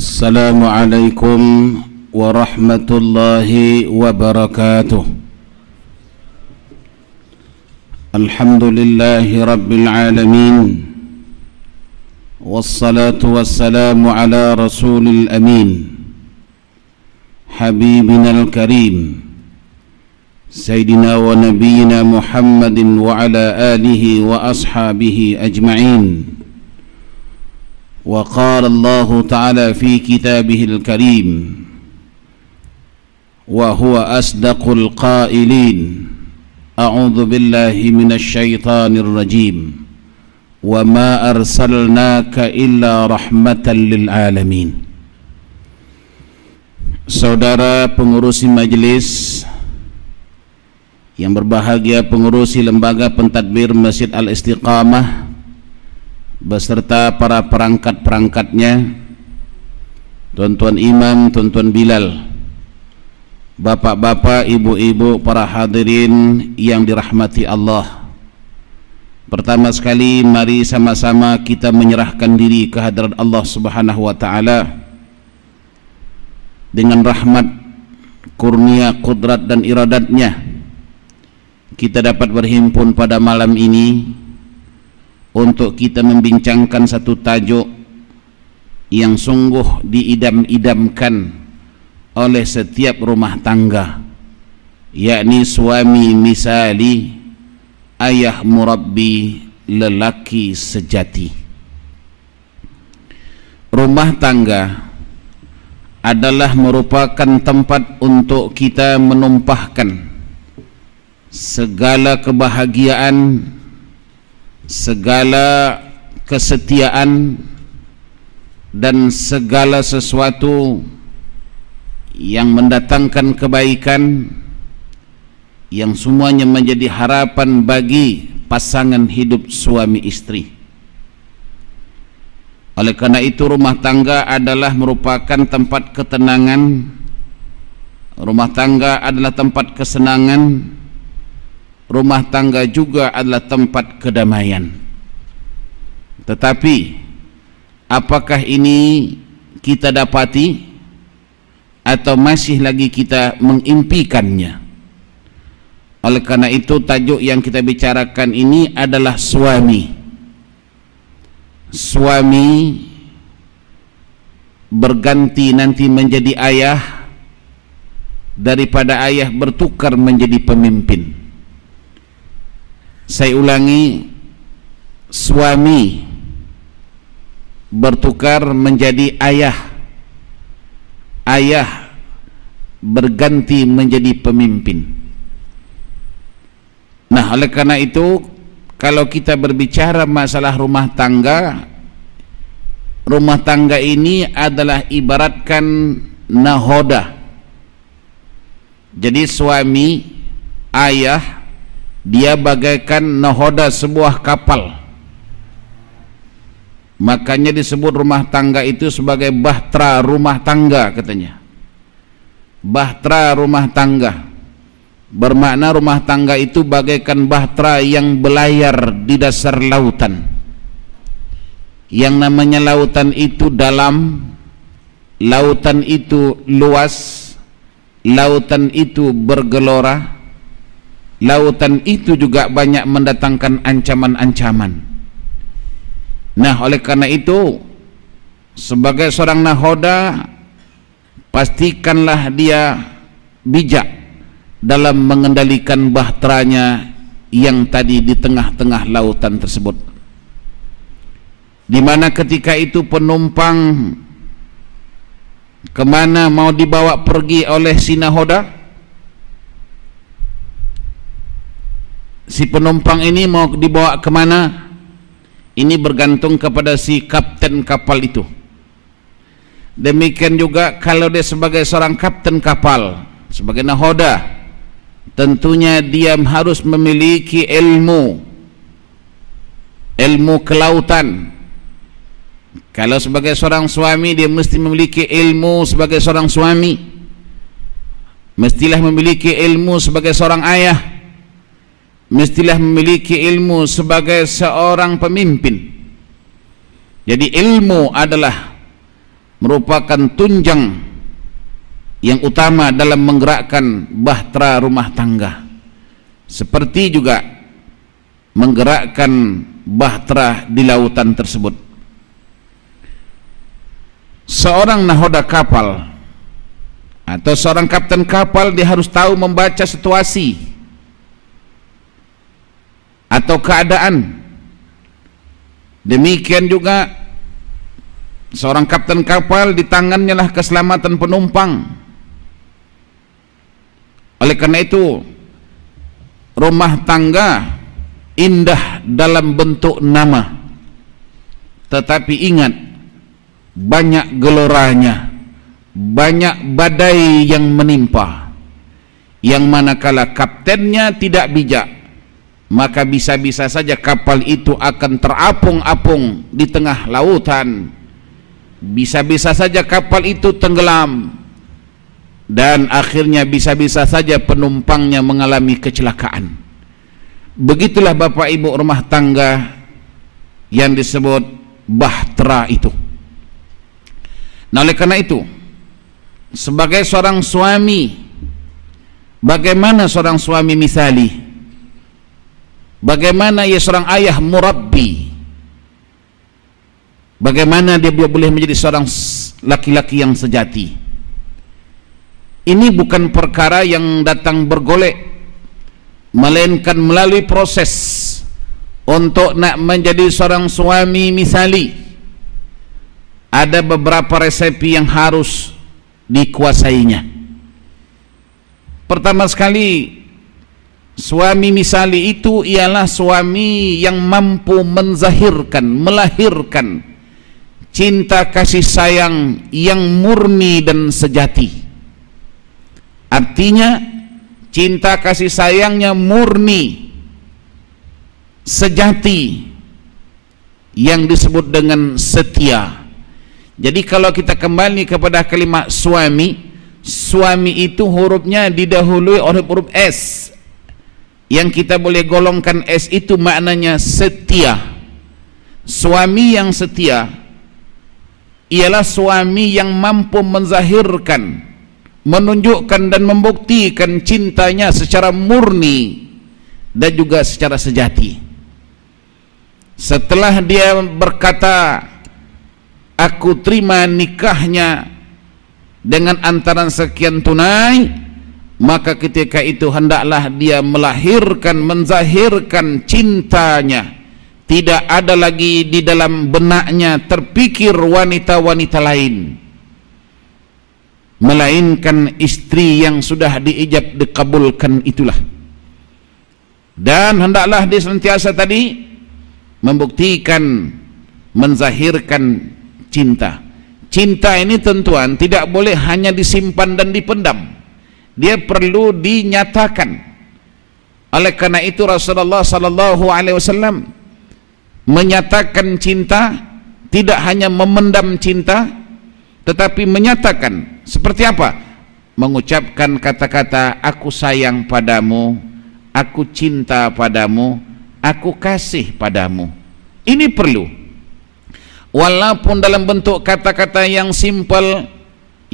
السلام عليكم ورحمة الله وبركاته. الحمد لله رب العالمين، والصلاة والسلام على رسول الأمين حبيبنا الكريم سيدنا ونبينا محمد وعلى آله وأصحابه أجمعين. وقال الله تعالى في كتابه الكريم: وهو أصدق القائلين أعوذ بالله من الشيطان الرجيم وما أرسلناك إلا رحمة للعالمين. Saudara pengurusi majelis yang berbahagia, pengurusi lembaga pentadbir Masjid Al-Istiqamah beserta para perangkat-perangkatnya, tuan-tuan imam, tuan-tuan bilal, bapak-bapak, ibu-ibu, para hadirin yang dirahmati Allah. Pertama sekali mari sama-sama kita menyerahkan diri ke hadirat Allah Subhanahu wa taala dengan rahmat, kurnia, kudrat dan iradatnya. Kita dapat berhimpun pada malam ini untuk kita membincangkan satu tajuk yang sungguh diidam-idamkan oleh setiap rumah tangga, yakni suami misali, ayah murabbi, lelaki sejati. Rumah tangga adalah merupakan tempat untuk kita menumpahkan segala kebahagiaan, segala kesetiaan dan segala sesuatu yang mendatangkan kebaikan, yang semuanya menjadi harapan bagi pasangan hidup suami istri. Oleh karena itu rumah tangga adalah merupakan tempat ketenangan, rumah tangga adalah tempat kesenangan, rumah tangga juga adalah tempat kedamaian. Tetapi apakah ini kita dapati atau masih lagi kita mengimpikannya? Oleh karena itu tajuk yang kita bicarakan ini adalah suami. Suami berganti nanti menjadi ayah, daripada ayah bertukar menjadi pemimpin. Saya ulangi, suami bertukar menjadi ayah, ayah berganti menjadi pemimpin. Nah, oleh karena itu kalau kita berbicara masalah rumah tangga ini adalah ibaratkan nahoda. Jadi suami, ayah, dia bagaikan nahoda sebuah kapal. Makanya disebut rumah tangga itu sebagai bahtera rumah tangga katanya. Bahtera rumah tangga bermakna rumah tangga itu bagaikan bahtera yang belayar di dasar lautan. Yang namanya lautan itu dalam, lautan itu luas, lautan itu bergelora, lautan itu juga banyak mendatangkan ancaman-ancaman. Nah, oleh karena itu sebagai seorang nahoda, pastikanlah dia bijak dalam mengendalikan bahteranya yang tadi di tengah-tengah lautan tersebut, di mana ketika itu penumpang kemana mau dibawa pergi oleh si nahoda, si penumpang ini mau dibawa kemana, ini bergantung kepada si kapten kapal itu. Demikian juga kalau dia sebagai seorang kapten kapal, sebagai nahoda, tentunya dia harus memiliki ilmu kelautan. Kalau sebagai seorang suami, dia mesti memiliki ilmu sebagai seorang suami, mestilah memiliki ilmu sebagai seorang ayah, mestilah memiliki ilmu sebagai seorang pemimpin. Jadi ilmu adalah merupakan tunjang yang utama dalam menggerakkan bahtera rumah tangga, seperti juga menggerakkan bahtera di lautan tersebut. Seorang nahoda kapal atau seorang kapten kapal, dia harus tahu membaca situasi atau keadaan. Demikian juga seorang kapten kapal, di tangannya lah keselamatan penumpang. Oleh karena itu, rumah tangga indah dalam bentuk nama, tetapi ingat, banyak geloranya, banyak badai yang menimpa, yang manakala kaptennya tidak bijak, maka bisa-bisa saja kapal itu akan terapung-apung di tengah lautan, bisa-bisa saja kapal itu tenggelam, dan akhirnya bisa-bisa saja penumpangnya mengalami kecelakaan. Begitulah Bapak Ibu rumah tangga yang disebut bahtera itu. Nah, oleh karena itu, sebagai seorang suami, bagaimana seorang suami misali? Bagaimana ia seorang ayah murabbi? Bagaimana dia boleh menjadi seorang laki-laki yang sejati? Ini bukan perkara yang datang bergolek, melainkan melalui proses untuk nak menjadi seorang suami misali. Ada beberapa resepi yang harus dikuasainya. Pertama sekali, suami misali itu ialah suami yang mampu menzahirkan, melahirkan cinta kasih sayang yang murni dan sejati. Artinya, cinta kasih sayangnya murni, sejati, yang disebut dengan setia. Jadi kalau kita kembali kepada kalimat suami, suami itu hurufnya didahului oleh huruf S, yang kita boleh golongkan S itu maknanya setia. Suami yang setia ialah suami yang mampu menzahirkan, menunjukkan dan membuktikan cintanya secara murni dan juga secara sejati. Setelah dia berkata, aku terima nikahnya dengan antaran sekian tunai, maka ketika itu hendaklah dia melahirkan, menzahirkan cintanya. Tidak ada lagi di dalam benaknya terpikir wanita-wanita lain, melainkan istri yang sudah diijab dikabulkan itulah. Dan hendaklah dia senantiasa tadi membuktikan, menzahirkan cinta. Cinta ini tentuan tidak boleh hanya disimpan dan dipendam, dia perlu dinyatakan. Oleh karena itu Rasulullah sallallahu alaihi wasallam menyatakan cinta, tidak hanya memendam cinta, tetapi menyatakan. Seperti apa? Mengucapkan kata-kata aku sayang padamu, aku cinta padamu, aku kasih padamu. Ini perlu, walaupun dalam bentuk kata-kata yang simpel,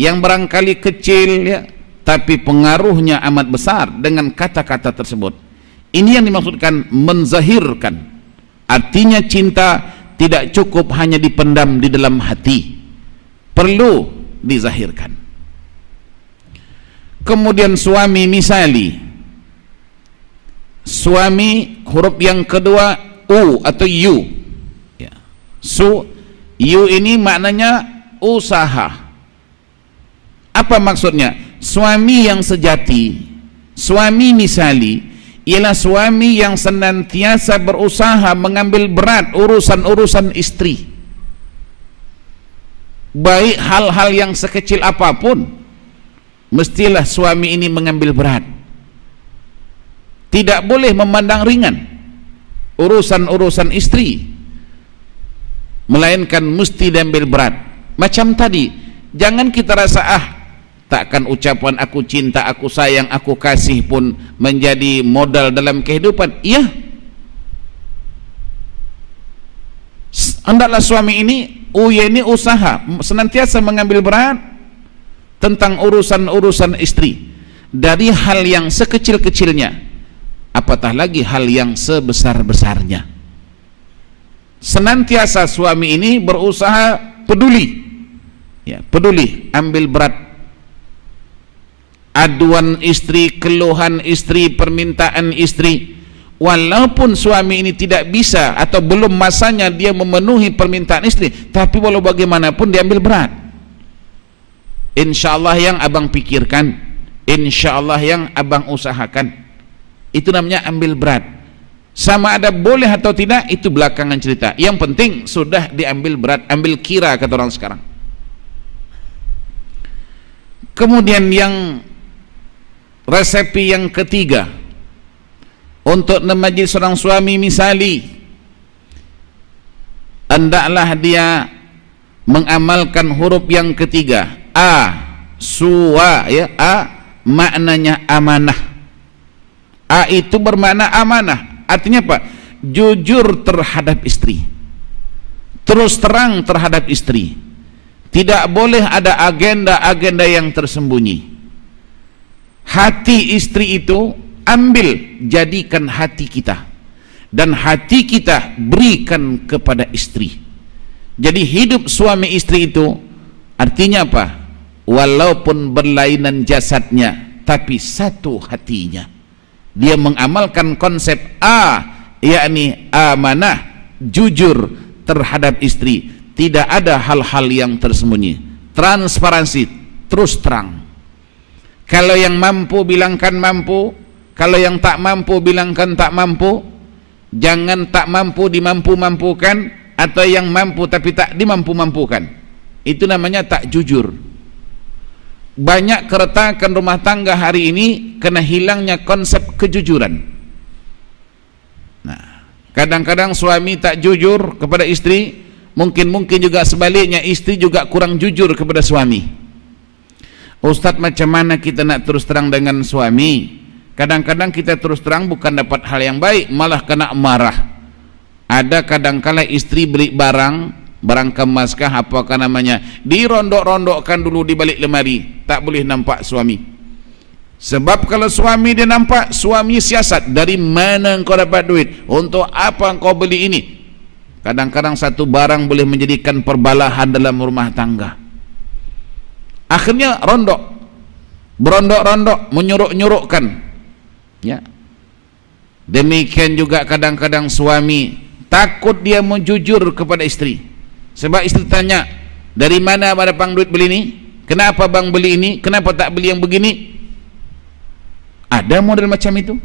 yang barangkali kecil ya, tapi pengaruhnya amat besar dengan kata-kata tersebut. Ini yang dimaksudkan menzahirkan. Artinya cinta tidak cukup hanya dipendam di dalam hati, perlu dizahirkan. Kemudian suami misali, suami huruf yang kedua U atau U ya. U ini maknanya usaha. Apa maksudnya? Suami yang sejati, suami misali ialah suami yang senantiasa berusaha mengambil berat urusan-urusan istri, baik hal-hal yang sekecil apapun, mestilah suami ini mengambil berat. Tidak boleh memandang ringan urusan-urusan istri, melainkan mesti diambil berat. Macam tadi, jangan kita rasa takkan ucapan aku cinta, aku sayang, aku kasih pun menjadi modal dalam kehidupan. Iya, hendaklah suami ini Uya ini usaha, senantiasa mengambil berat tentang urusan-urusan istri, dari hal yang sekecil-kecilnya, apatah lagi hal yang sebesar-besarnya. Senantiasa suami ini berusaha peduli, ya, peduli, ambil berat aduan istri, keluhan istri, permintaan istri. Walaupun suami ini tidak bisa atau belum masanya dia memenuhi permintaan istri, tapi walau bagaimanapun dia ambil berat. Insyaallah yang abang pikirkan, insyaallah yang abang usahakan, itu namanya ambil berat. Sama ada boleh atau tidak itu belakangan cerita, yang penting sudah diambil berat, ambil kira kata orang sekarang. Kemudian yang resepi yang ketiga untuk memaji seorang suami, misali hendaklah dia mengamalkan huruf yang ketiga, suwa, ya, maknanya amanah. Itu bermakna amanah, artinya apa? Jujur terhadap istri, terus terang terhadap istri, tidak boleh ada agenda-agenda yang tersembunyi. Hati istri itu ambil, jadikan hati kita, dan hati kita berikan kepada istri. Jadi hidup suami istri itu artinya apa? Walaupun berlainan jasadnya, tapi satu hatinya. Dia mengamalkan konsep yakni amanah, jujur terhadap istri, tidak ada hal-hal yang tersembunyi, transparansi, terus terang. Kalau yang mampu bilangkan mampu, kalau yang tak mampu bilangkan tak mampu. Jangan tak mampu dimampu-mampukan, atau yang mampu tapi tak dimampu-mampukan. Itu namanya tak jujur. Banyak keretakan rumah tangga hari ini kena hilangnya konsep kejujuran. Nah, kadang-kadang suami tak jujur kepada istri, mungkin juga sebaliknya, istri juga kurang jujur kepada suami. Ustadz, macam mana kita nak terus terang dengan suami? Kadang-kadang kita terus terang bukan dapat hal yang baik, malah kena marah. Ada kadangkala istri beli barang kemaskah, apakah namanya, dirondok-rondokkan dulu di balik lemari, tak boleh nampak suami. Sebab kalau suami dia nampak, suami siasat, dari mana engkau dapat duit, untuk apa engkau beli ini. Kadang-kadang satu barang boleh menjadikan perbalahan dalam rumah tangga. Akhirnya berondok-rondok, menyuruk-nyurukkan. Ya. Demikian juga kadang-kadang suami takut dia mau jujur kepada istri. Sebab istri tanya, dari mana abang dapat duit beli ini? Kenapa bang beli ini? Kenapa tak beli yang begini? Ada model macam itu.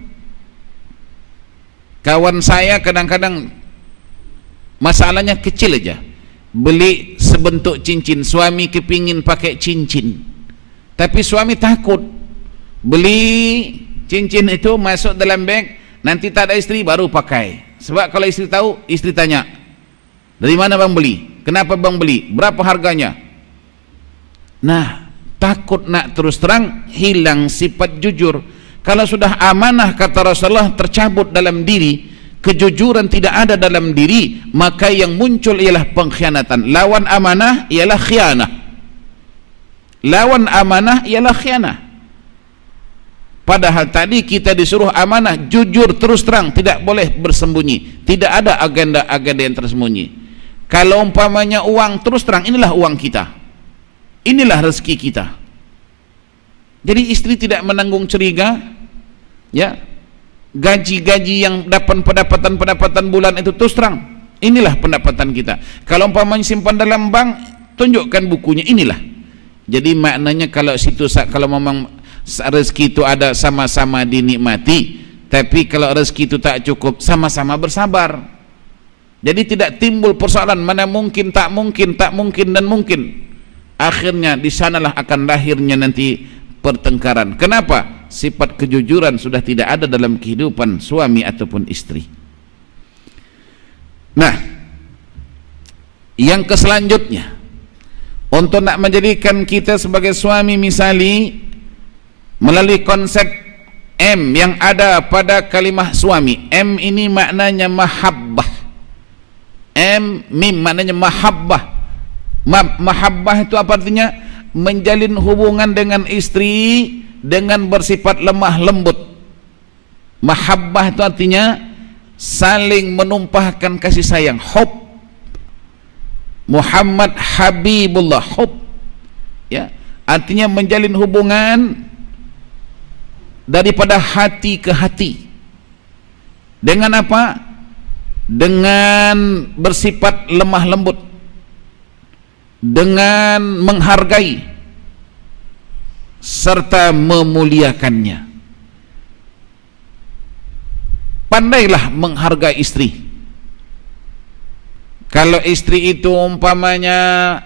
Kawan saya kadang-kadang masalahnya kecil aja, beli sebentuk cincin, suami kepingin pakai cincin, tapi suami takut beli cincin itu masuk dalam beg, nanti tak ada istri baru pakai. Sebab kalau istri tahu, istri tanya, dari mana bang beli? Kenapa bang beli? Berapa harganya? Nah, takut nak terus terang, hilang sifat jujur. Kalau sudah amanah, kata Rasulullah, tercabut dalam diri, kejujuran tidak ada dalam diri, maka yang muncul ialah pengkhianatan. Lawan amanah ialah khianah. Lawan amanah ialah khianah. Padahal tadi kita disuruh amanah, jujur terus terang, tidak boleh bersembunyi, tidak ada agenda-agenda yang tersembunyi. Kalau umpamanya uang, terus terang, inilah uang kita, inilah rezeki kita. Jadi istri tidak menanggung curiga, ya, gaji-gaji yang dapat pendapatan bulan itu terus terang, inilah pendapatan kita. Kalau umpamanya simpan dalam bank, tunjukkan bukunya, inilah. Jadi maknanya kalau memang rezeki itu ada, sama-sama dinikmati, tapi kalau rezeki itu tak cukup, sama-sama bersabar. Jadi tidak timbul persoalan mana mungkin, tak mungkin, tak mungkin dan mungkin. Akhirnya di sanalah akan lahirnya nanti pertengkaran. Kenapa? Sifat kejujuran sudah tidak ada dalam kehidupan suami ataupun istri. Nah, yang keselanjutnya, untuk nak menjadikan kita sebagai suami misali, melalui konsep M yang ada pada kalimah suami. M ini maknanya mahabbah. M, mim maknanya mahabbah, Mahabbah itu apa artinya? Menjalin hubungan dengan istri dengan bersifat lemah lembut. Mahabbah itu artinya saling menumpahkan kasih sayang. Hub. Muhammad Habibullah. Hub. Ya, artinya menjalin hubungan daripada hati ke hati. Dengan apa? Dengan bersifat lemah lembut, dengan menghargai serta memuliakannya. Pandailah menghargai istri. Kalau istri itu umpamanya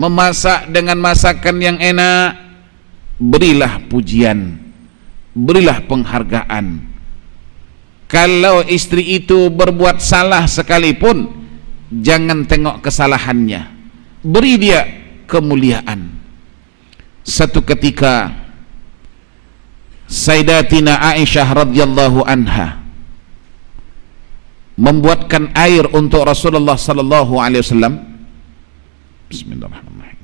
memasak dengan masakan yang enak, berilah pujian, berilah penghargaan. Kalau istri itu berbuat salah sekalipun, jangan tengok kesalahannya, beri dia kemuliaan. Satu ketika Sayyidatina Aisyah radhiyallahu anha membuatkan air untuk Rasulullah sallallahu alaihi wasallam. Bismillahirrahmanirrahim.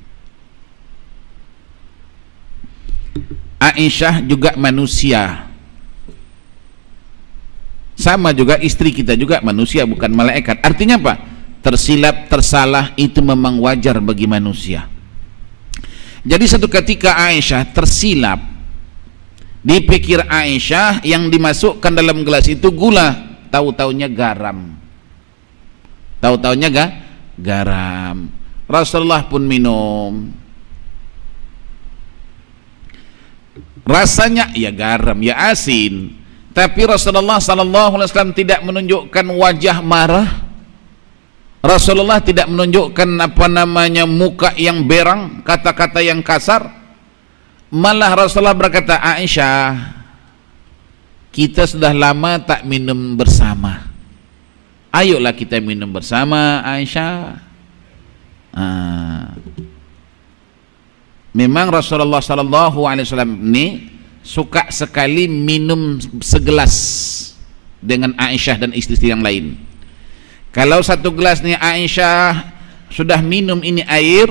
Aisyah juga manusia, sama juga istri kita juga manusia, bukan malaikat. Artinya apa? Tersilap, tersalah itu memang wajar bagi manusia. Jadi satu ketika Aisyah tersilap, dipikir Aisyah yang dimasukkan dalam gelas itu gula, tahu-taunya garam. Tahu-taunya garam. Rasulullah pun minum. Rasanya ya garam, ya asin. Tapi Rasulullah sallallahu alaihi wasallam tidak menunjukkan wajah marah. Rasulullah tidak menunjukkan muka yang berang, kata-kata yang kasar. Malah Rasulullah berkata, Aisyah, kita sudah lama tak minum bersama. Ayolah kita minum bersama, Aisyah. Memang Rasulullah sallallahu alaihi wasallam ini suka sekali minum segelas dengan Aisyah dan istri-istri yang lain. Kalau satu gelas nih Aisyah sudah minum ini air,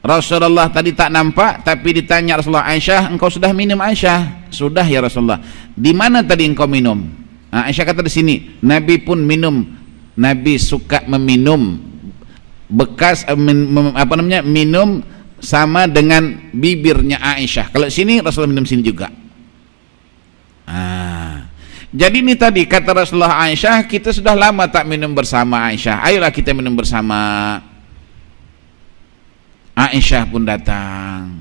Rasulullah tadi tak nampak, tapi ditanya Rasulullah, Aisyah, engkau sudah minum? Aisyah, sudah ya Rasulullah. Di mana tadi engkau minum? Aisyah kata di sini. Nabi pun minum. Nabi suka meminum bekas minum sama dengan bibirnya Aisyah. Kalau sini Rasulullah minum sini juga. Jadi ini tadi kata Rasulullah, Aisyah, kita sudah lama tak minum bersama, Aisyah, ayolah kita minum bersama. Aisyah pun datang,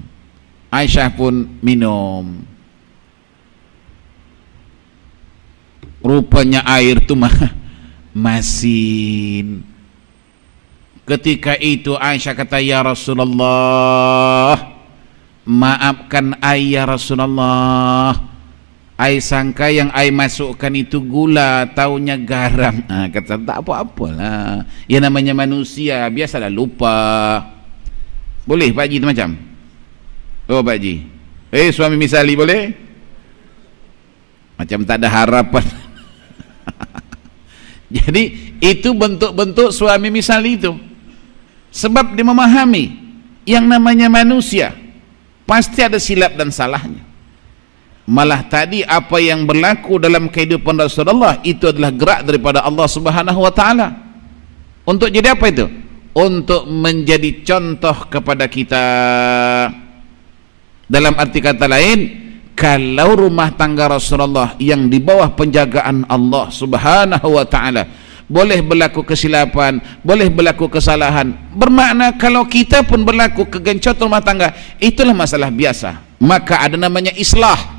Aisyah pun minum. Rupanya air itu masin. Ketika itu Aisyah kata, ya Rasulullah, maafkan ya Rasulullah, ai sangka yang ai masukkan itu gula, taunya garam. Kata, tak apa-apalah, ya namanya manusia, biasalah lupa. Boleh Pak Haji itu macam? Oh Pak Haji, suami misali boleh? Macam tak ada harapan. Jadi itu bentuk-bentuk suami misali itu. Sebab dia memahami yang namanya manusia pasti ada silap dan salahnya. Malah tadi apa yang berlaku dalam kehidupan Rasulullah itu adalah gerak daripada Allah Subhanahu wa taala. Untuk jadi apa itu? Untuk menjadi contoh kepada kita. Dalam arti kata lain, kalau rumah tangga Rasulullah yang di bawah penjagaan Allah Subhanahu wa taala boleh berlaku kesilapan, boleh berlaku kesalahan, bermakna kalau kita pun berlaku kegencotan rumah tangga, itulah masalah biasa. Maka ada namanya islah.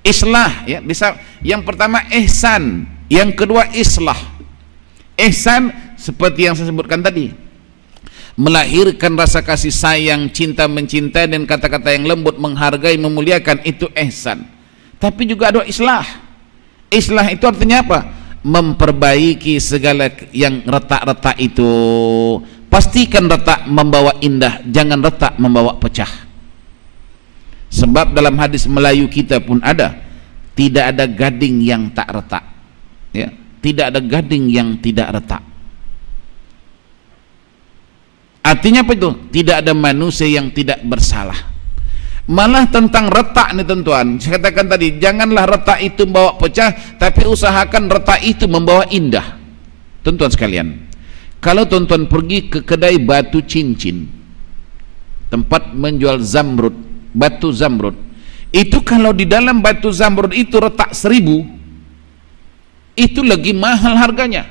Islah ya, bisa yang pertama ihsan, yang kedua islah. Ihsan seperti yang saya sebutkan tadi, melahirkan rasa kasih sayang, cinta mencintai dan kata-kata yang lembut, menghargai, memuliakan, itu ihsan. Tapi juga ada islah. Islah itu artinya apa? Memperbaiki segala yang retak-retak itu. Pastikan retak membawa indah, jangan retak membawa pecah. Sebab dalam hadis Melayu kita pun ada, tidak ada gading yang tak retak, ya, tidak ada gading yang tidak retak. Artinya apa itu? Tidak ada manusia yang tidak bersalah. Malah tentang retak nih tuan-tuan, saya katakan tadi, janganlah retak itu membawa pecah, tapi usahakan retak itu membawa indah. Tuan-tuan sekalian, kalau tuan-tuan pergi ke kedai batu cincin, tempat menjual zamrud, batu zamrud, itu kalau di dalam batu zamrud itu retak 1000, itu lagi mahal harganya.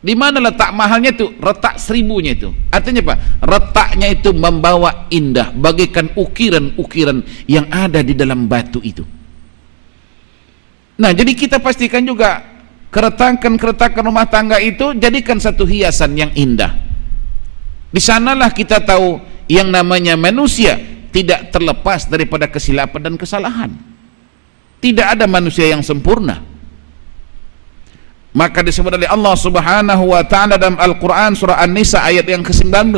Di mana letak mahalnya itu? Retak 1000-nya itu. Artinya apa? Retaknya itu membawa indah, bagaikan ukiran-ukiran yang ada di dalam batu itu. Nah, jadi kita pastikan juga keretakan-keretakan rumah tangga itu jadikan satu hiasan yang indah. Di sanalah kita tahu yang namanya manusia tidak terlepas daripada kesilapan dan kesalahan. Tidak ada manusia yang sempurna. Maka disebut oleh Allah Subhanahu wa taala dalam Al-Qur'an surah An-Nisa ayat yang ke-19.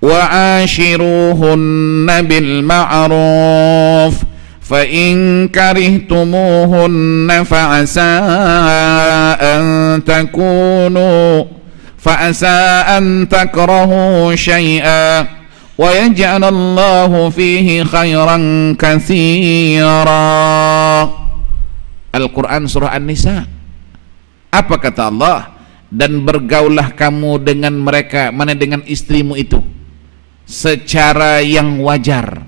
Wa ashiruhunna bil ma'ruf fa in karihtumuhunna fa asa an takrahu syai'a wa yaj'alallahu fihi khairan katsira. Al-Qur'an surah An-Nisa. Apa kata Allah? Dan bergaullah kamu dengan mereka, mana dengan istrimu itu, secara yang wajar.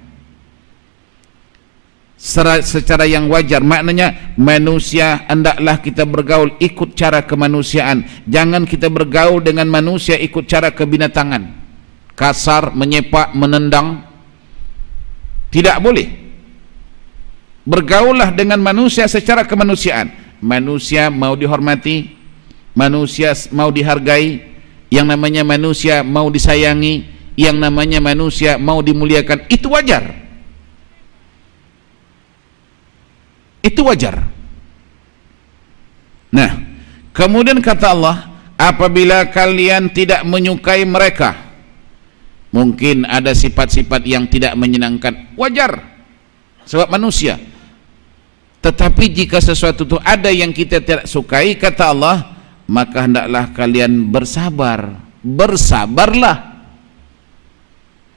Secara yang wajar, maknanya manusia hendaklah kita bergaul ikut cara kemanusiaan. Jangan kita bergaul dengan manusia ikut cara kebinatangan, kasar, menyepak, menendang. Tidak boleh. Bergaullah dengan manusia secara kemanusiaan. Manusia mau dihormati, manusia mau dihargai, yang namanya manusia mau disayangi, yang namanya manusia mau dimuliakan. Itu wajar. Itu wajar. Nah, kemudian kata Allah, apabila kalian tidak menyukai mereka, mungkin ada sifat-sifat yang tidak menyenangkan, wajar, sebab manusia. Tetapi jika sesuatu itu ada yang kita tidak sukai, kata Allah, maka hendaklah kalian bersabar. Bersabarlah.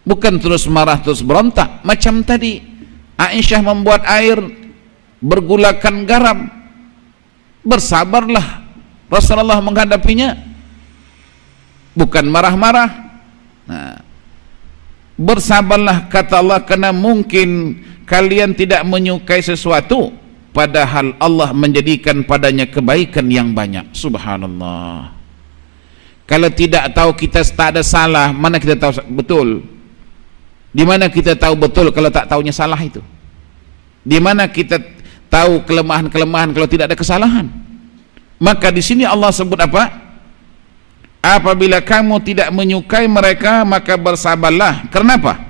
Bukan terus marah, terus berontak. Macam tadi Aisyah membuat air bergulakan garam. Bersabarlah. Rasulullah menghadapinya, bukan marah-marah. Nah, bersabarlah kata Allah, karena mungkin kalian tidak menyukai sesuatu, padahal Allah menjadikan padanya kebaikan yang banyak. Subhanallah. Kalau tidak tahu kita tak ada salah, mana kita tahu betul? Di mana kita tahu betul kalau tak tahunya salah itu? Di mana kita tahu kelemahan-kelemahan kalau tidak ada kesalahan? Maka di sini Allah sebut apa? Apabila kamu tidak menyukai mereka, maka bersabarlah. Kenapa?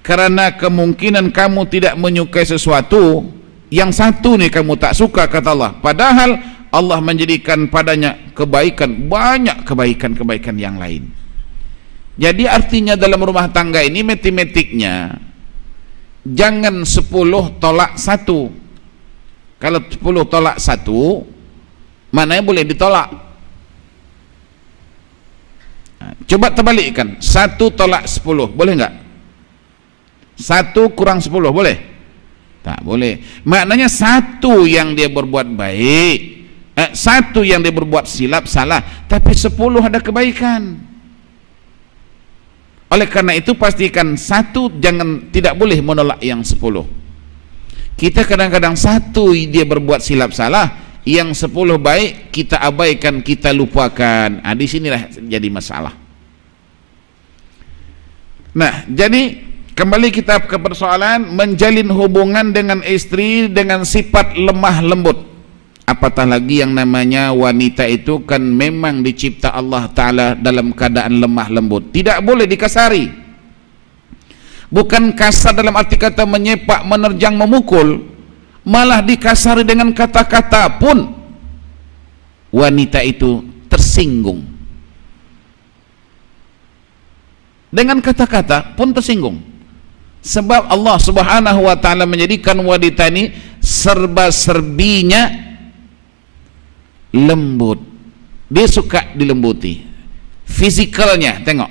Karena kemungkinan kamu tidak menyukai sesuatu, yang satu nih kamu tak suka, kata Allah, padahal Allah menjadikan padanya kebaikan, banyak kebaikan-kebaikan yang lain. Jadi artinya dalam rumah tangga ini matematiknya jangan 10 tolak 1. Kalau 10 tolak 1, mananya boleh ditolak. Coba terbalikkan, 1 tolak 10, boleh enggak? 1 kurang 10, boleh? Tak boleh. Maknanya 1 yang dia berbuat baik, 1 yang dia berbuat silap, salah, tapi 10 ada kebaikan. Oleh karena itu pastikan 1 tidak boleh menolak yang 10. Kita kadang-kadang 1 dia berbuat silap, salah, yang 10 baik kita abaikan, kita lupakan. Di sinilah jadi masalah. Nah, jadi kembali kita ke persoalan menjalin hubungan dengan istri dengan sifat lemah lembut. Apatah lagi yang namanya wanita itu kan memang dicipta Allah Ta'ala dalam keadaan lemah lembut. Tidak boleh dikasari. Bukan kasar dalam arti kata menyepak, menerjang, memukul. Malah dikasari dengan kata-kata pun wanita itu tersinggung. Dengan kata-kata pun tersinggung. Sebab Allah Subhanahu wa taala menjadikan wanita ini serba-serbinya lembut. Dia suka dilembuti. Fisikalnya, tengok.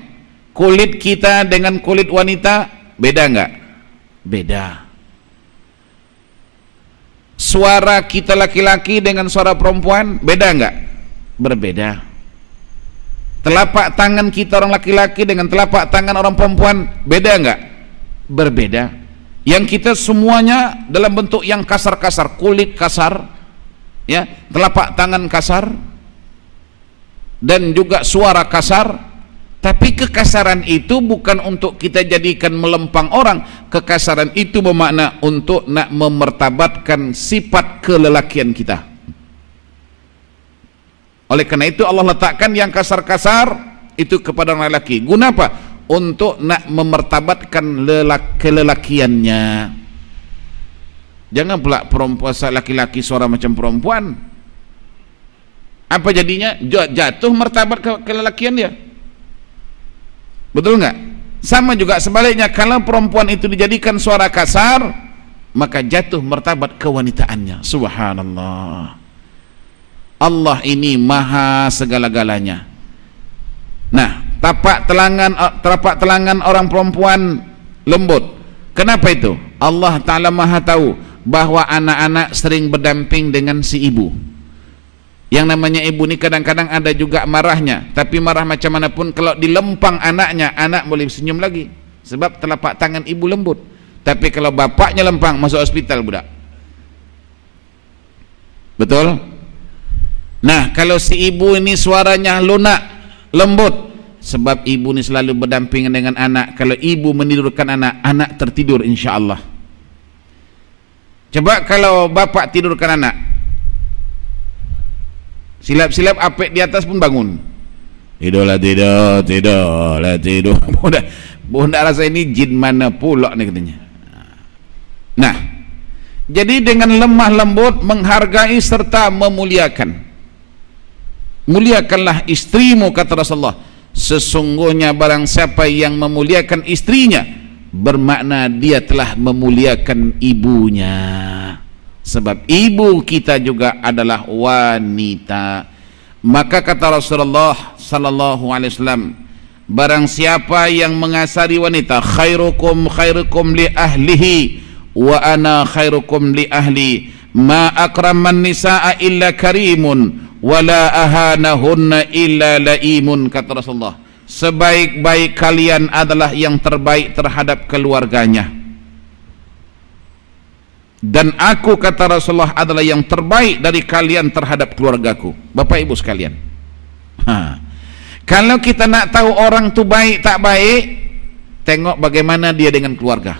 Kulit kita dengan kulit wanita beda enggak? Beda. Suara kita laki-laki dengan suara perempuan beda enggak? Berbeda. Telapak tangan kita orang laki-laki dengan telapak tangan orang perempuan beda enggak? Berbeda. Yang kita semuanya dalam bentuk yang kasar-kasar, kulit kasar, ya, telapak tangan kasar, dan juga suara kasar. Tapi kekasaran itu bukan untuk kita jadikan melempang orang. Kekasaran itu bermakna untuk nak memertabatkan sifat kelelakian kita. Oleh karena itu Allah letakkan yang kasar-kasar itu kepada orang lelaki. Guna apa? Untuk nak memertabatkan kelelakiannya. Jangan pula perempuan laki-laki suara macam perempuan. Apa jadinya? Jatuh martabat kelelakian dia. Betul enggak? Sama juga sebaliknya, kalau perempuan itu dijadikan suara kasar, maka jatuh martabat kewanitaannya. Subhanallah. Allah ini maha segala-galanya. Nah, telapak telangan orang perempuan lembut. Kenapa itu? Allah Ta'ala maha tahu bahwa anak-anak sering berdamping dengan si ibu. Yang namanya ibu ni kadang-kadang ada juga marahnya, tapi marah macam mana pun kalau dilempang anaknya, anak boleh senyum lagi sebab telapak tangan ibu lembut. Tapi kalau bapaknya lempang, masuk hospital budak. Betul? Nah, kalau si ibu ini suaranya lunak, lembut, sebab ibu ini selalu berdampingan dengan anak. Kalau ibu menidurkan anak, anak tertidur insya-Allah. Coba kalau bapak tidurkan anak, silap-silap apek di atas pun bangun. Tidurlah tidur. Bunda rasa ini jin mana pula ni katanya. Nah, jadi dengan lemah lembut, menghargai serta memuliakan. Muliakanlah istrimu, kata Rasulullah. Sesungguhnya barang siapa yang memuliakan istrinya, bermakna dia telah memuliakan ibunya. Sebab ibu kita juga adalah wanita. Maka kata Rasulullah sallallahu alaihi wasallam, barang siapa yang mengasari wanita, khairukum li ahlihi wa ana khairukum li ahli, ma akraman nisaa illa karimun wala ahanahunna illa laimun, kata Rasulullah. Sebaik-baik kalian adalah yang terbaik terhadap keluarganya, dan aku, kata Rasulullah, adalah yang terbaik dari kalian terhadap keluargaku. Bapak ibu sekalian, kalau kita nak tahu orang tu baik tak baik, tengok bagaimana dia dengan keluarga.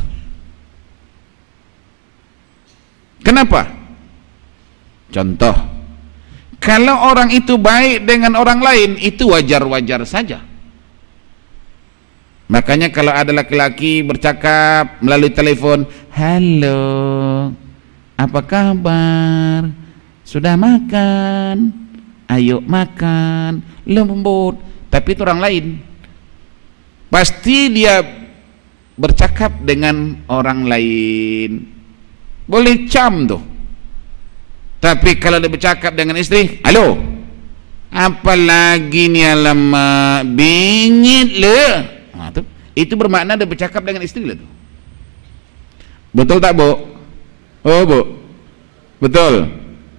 Kenapa? Contoh, kalau orang itu baik dengan orang lain, itu wajar-wajar saja. Makanya kalau ada laki-laki bercakap melalui telepon, halo, apa kabar? Sudah makan? Ayo makan. Lembut. Tapi itu orang lain. Pasti dia bercakap dengan orang lain. Boleh cam tuh. Tapi kalau dia bercakap dengan istri, halo, apalagi ni alamak, bingit le. Itu bermakna dia bercakap dengan istri lah tu. Betul tak bu? Oh bu, betul.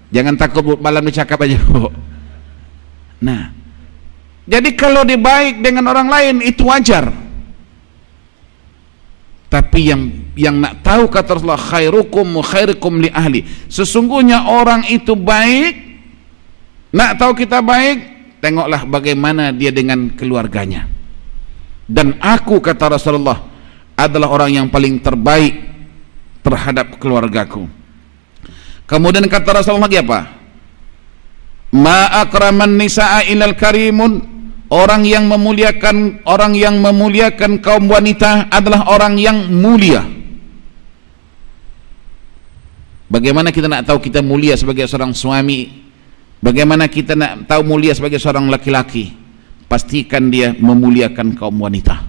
Jangan takut bu, malam bercakap aja bu. Nah, jadi kalau dia baik dengan orang lain itu wajar. Tapi yang nak tahu, kata Rasulullah, khairukum li ahli. Sesungguhnya orang itu baik. Nak tahu kita baik, tengoklah bagaimana dia dengan keluarganya. Dan aku, kata Rasulullah, adalah orang yang paling terbaik terhadap keluargaku. Kemudian kata Rasulullah lagi apa? Ma akraman nisaa ilal karimun. Orang yang memuliakan kaum wanita adalah orang yang mulia. Bagaimana kita nak tahu kita mulia sebagai seorang suami? Bagaimana kita nak tahu mulia sebagai seorang laki-laki? Pastikan dia memuliakan kaum wanita,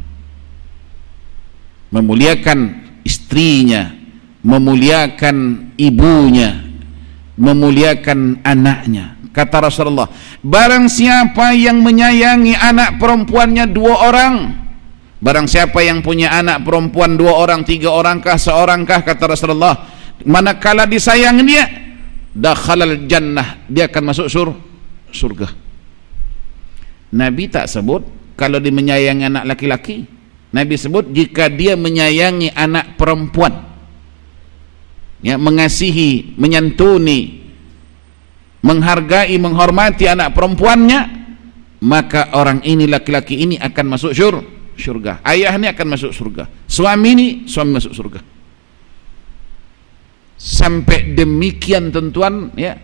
memuliakan istrinya, memuliakan ibunya, memuliakan anaknya. Kata Rasulullah, barang siapa yang menyayangi anak perempuannya 2 orang, Barang siapa yang punya anak perempuan 2 orang, 3 orangkah, seorangkah, kata Rasulullah, manakala disayang dia, dakhalal jannah, dia akan masuk surga. Nabi tak sebut kalau dia menyayangi anak laki-laki. Nabi sebut jika dia menyayangi anak perempuan, ya, mengasihi, menyantuni, menghargai, menghormati anak perempuannya, maka orang ini, laki-laki ini akan masuk surga. Ayah ini akan masuk surga, suami masuk surga. Sampai demikian tentuan, ya,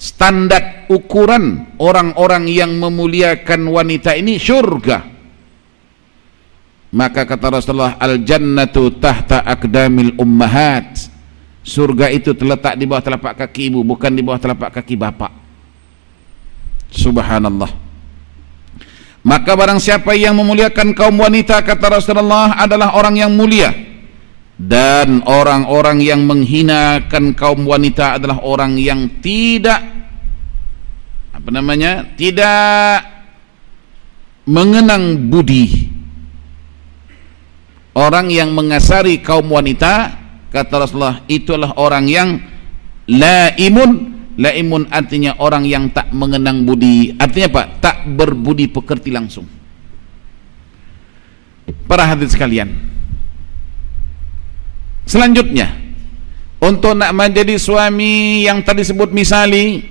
standar ukuran orang-orang yang memuliakan wanita ini surga. Maka kata Rasulullah, al jannatu tahta aqdamil ummahat, surga itu terletak di bawah telapak kaki ibu, bukan di bawah telapak kaki bapak. Subhanallah. Maka barang siapa yang memuliakan kaum wanita, kata Rasulullah, adalah orang yang mulia, dan orang-orang yang menghinakan kaum wanita adalah orang yang tidak tidak mengenang budi. Orang yang mengasari kaum wanita, kata Rasulullah, itulah orang yang laimun. Laimun artinya orang yang tak mengenang budi. Artinya apa? Tak berbudi pekerti langsung. Para hadirin sekalian, selanjutnya, untuk nak menjadi suami yang tadi sebut misali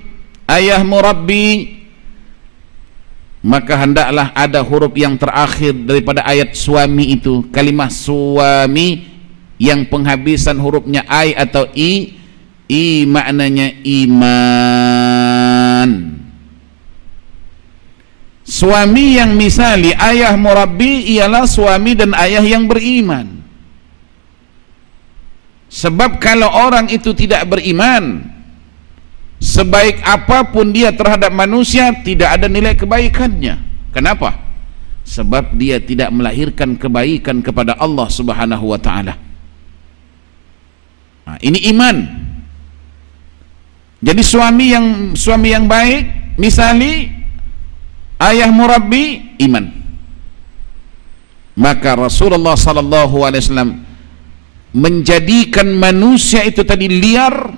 ayah murabbi, maka hendaklah ada huruf yang terakhir daripada ayat suami itu, kalimah suami yang penghabisan hurufnya ai atau i maknanya iman. Suami yang misali ayah murabbi ialah suami dan ayah yang beriman. Sebab kalau orang itu tidak beriman, sebaik apapun dia terhadap manusia, tidak ada nilai kebaikannya. Kenapa? Sebab dia tidak melahirkan kebaikan kepada Allah Subhanahu wa ta'ala. Nah, ini iman. Jadi suami yang baik, misali ayah murabbi, iman. Maka Rasulullah sallallahu alaihi wasallam menjadikan manusia itu tadi liar,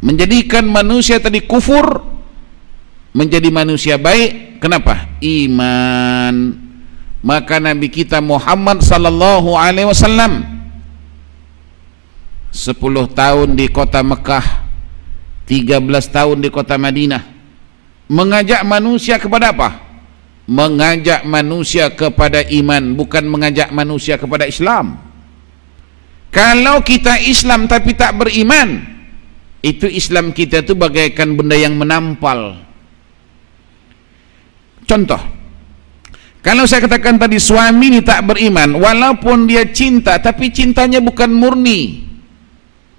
menjadikan manusia tadi kufur, menjadi manusia baik. Kenapa? Iman. Maka Nabi kita Muhammad sallallahu alaihi wasallam 10 tahun di kota Mekah, 13 tahun di kota Madinah, mengajak manusia kepada apa? Mengajak manusia kepada iman, bukan mengajak manusia kepada Islam. Kalau kita Islam tapi tak beriman, itu Islam kita itu bagaikan benda yang menampal. Contoh, kalau saya katakan tadi suami ini tak beriman, walaupun dia cinta, tapi cintanya bukan murni.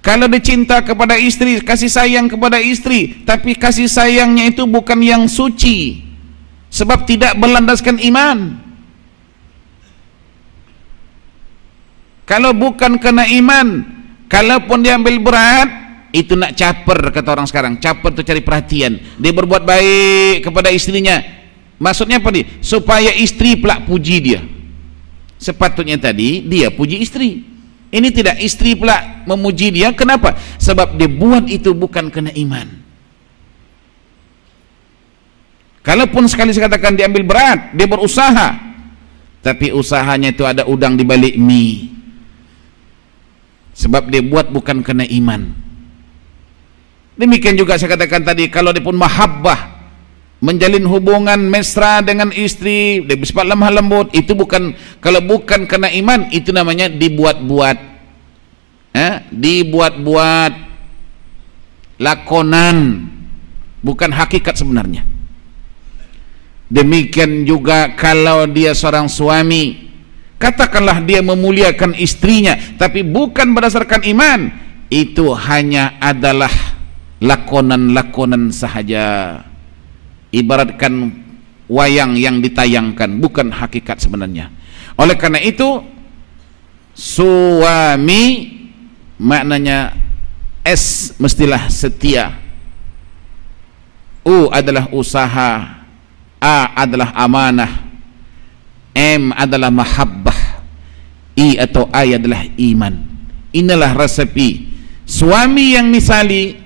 Kalau dia cinta kepada istri, kasih sayang kepada istri, tapi kasih sayangnya itu bukan yang suci, sebab tidak berlandaskan iman. Kalau bukan kena iman, kalaupun dia ambil berat, itu nak caper, kata orang sekarang. Caper itu cari perhatian. Dia berbuat baik kepada istrinya, maksudnya apa nih? Supaya istri pelak puji dia. Sepatutnya tadi dia puji istri, ini tidak, istri pula memuji dia. Kenapa? Sebab dia buat itu bukan kena iman. Kalaupun sekali saya katakan dia ambil berat, dia berusaha, tapi usahanya itu ada udang di balik mie, sebab dia buat bukan kena iman. Demikian juga saya katakan tadi, kalau dia pun mahabbah, menjalin hubungan mesra dengan istri, dia bersifat lemah lembut, itu bukan, kalau bukan kena iman, itu namanya dibuat-buat, dibuat-buat, lakonan, bukan hakikat sebenarnya. Demikian juga kalau dia seorang suami, katakanlah dia memuliakan istrinya, tapi bukan berdasarkan iman, itu hanya adalah lakonan-lakonan sahaja, ibaratkan wayang yang ditayangkan, bukan hakikat sebenarnya. Oleh karena itu, suami maknanya S mestilah setia, U adalah usaha, A adalah amanah, M adalah mahabbah, I atau I adalah iman. Inilah resepi suami yang misali,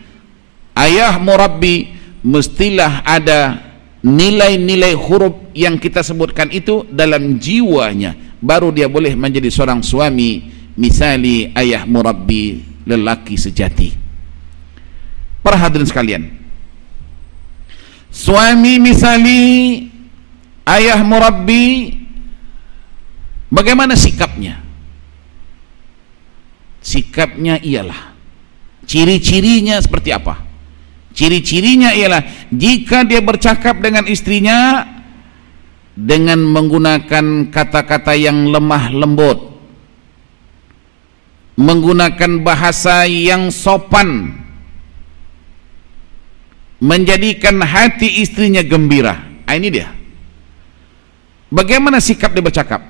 ayah murabbi, mestilah ada nilai-nilai huruf yang kita sebutkan itu dalam jiwanya, baru dia boleh menjadi seorang suami misali ayah murabbi, lelaki sejati. Para hadirin sekalian, suami misali ayah murabbi, bagaimana sikapnya? Sikapnya ialah, ciri-cirinya seperti apa? Ciri-cirinya ialah jika dia bercakap dengan istrinya dengan menggunakan kata-kata yang lemah lembut, menggunakan bahasa yang sopan, menjadikan hati istrinya gembira. Ini dia. Bagaimana sikap dia bercakap?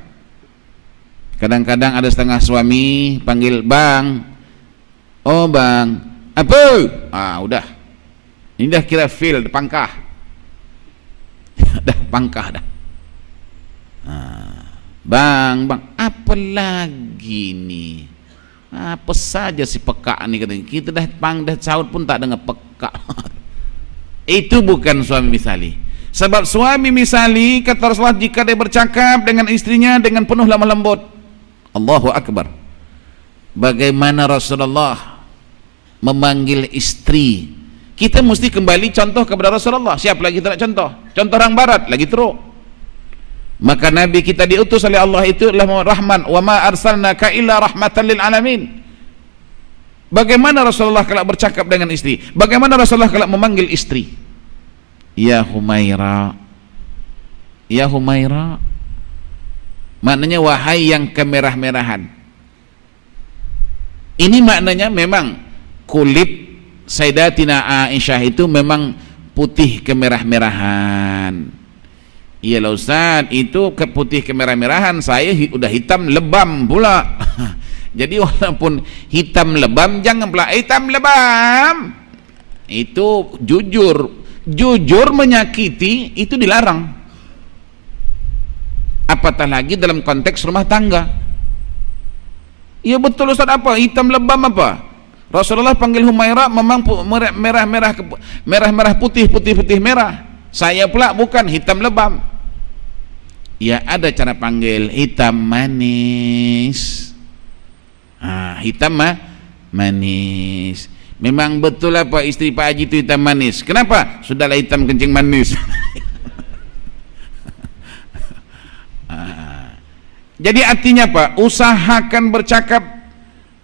Kadang-kadang ada setengah suami panggil bang, oh bang, apa? Udah, ini dah kira feel, pangkah, dah pangkah dah. Bang, apa lagi nih? Apa saja si peka ni katanya. Kita dah saut pun tak dengar peka. Itu bukan suami misali. Sebab suami misali, kata Rasulullah, jika dia bercakap dengan istrinya dengan penuh lemah lembut. Allahu Akbar. Bagaimana Rasulullah memanggil istri? Kita mesti kembali contoh kepada Rasulullah. Siapa lagi tak nak contoh? Contoh orang barat lagi teruk. Maka Nabi kita diutus oleh Allah itu adalah rahman, wa ma arsalnaka illa rahmatan lil alamin. Bagaimana Rasulullah kalau bercakap dengan istri? Bagaimana Rasulullah kalau memanggil istri? Ya Humaira, ya Humaira, maknanya wahai yang kemerah-merahan. Ini maknanya memang kulit Sayyidatina Aisyah itu memang putih kemerah-merahan. Iyalah Ustaz, itu putih kemerah-merahan, saya udah hitam lebam pula. Jadi walaupun hitam lebam, jangan pula hitam lebam. Itu jujur menyakiti itu dilarang. Apatah lagi dalam konteks rumah tangga. Ya betul Ustaz, apa hitam lebam apa? Rasulullah panggil Humaira memang merah putih merah. Saya pula bukan hitam lebam. Ya ada cara panggil hitam manis. Hitam manis. Memang betul apa istri Pak Haji itu hitam manis. Kenapa? Sudahlah hitam kencing manis. Jadi artinya apa? Usahakan bercakap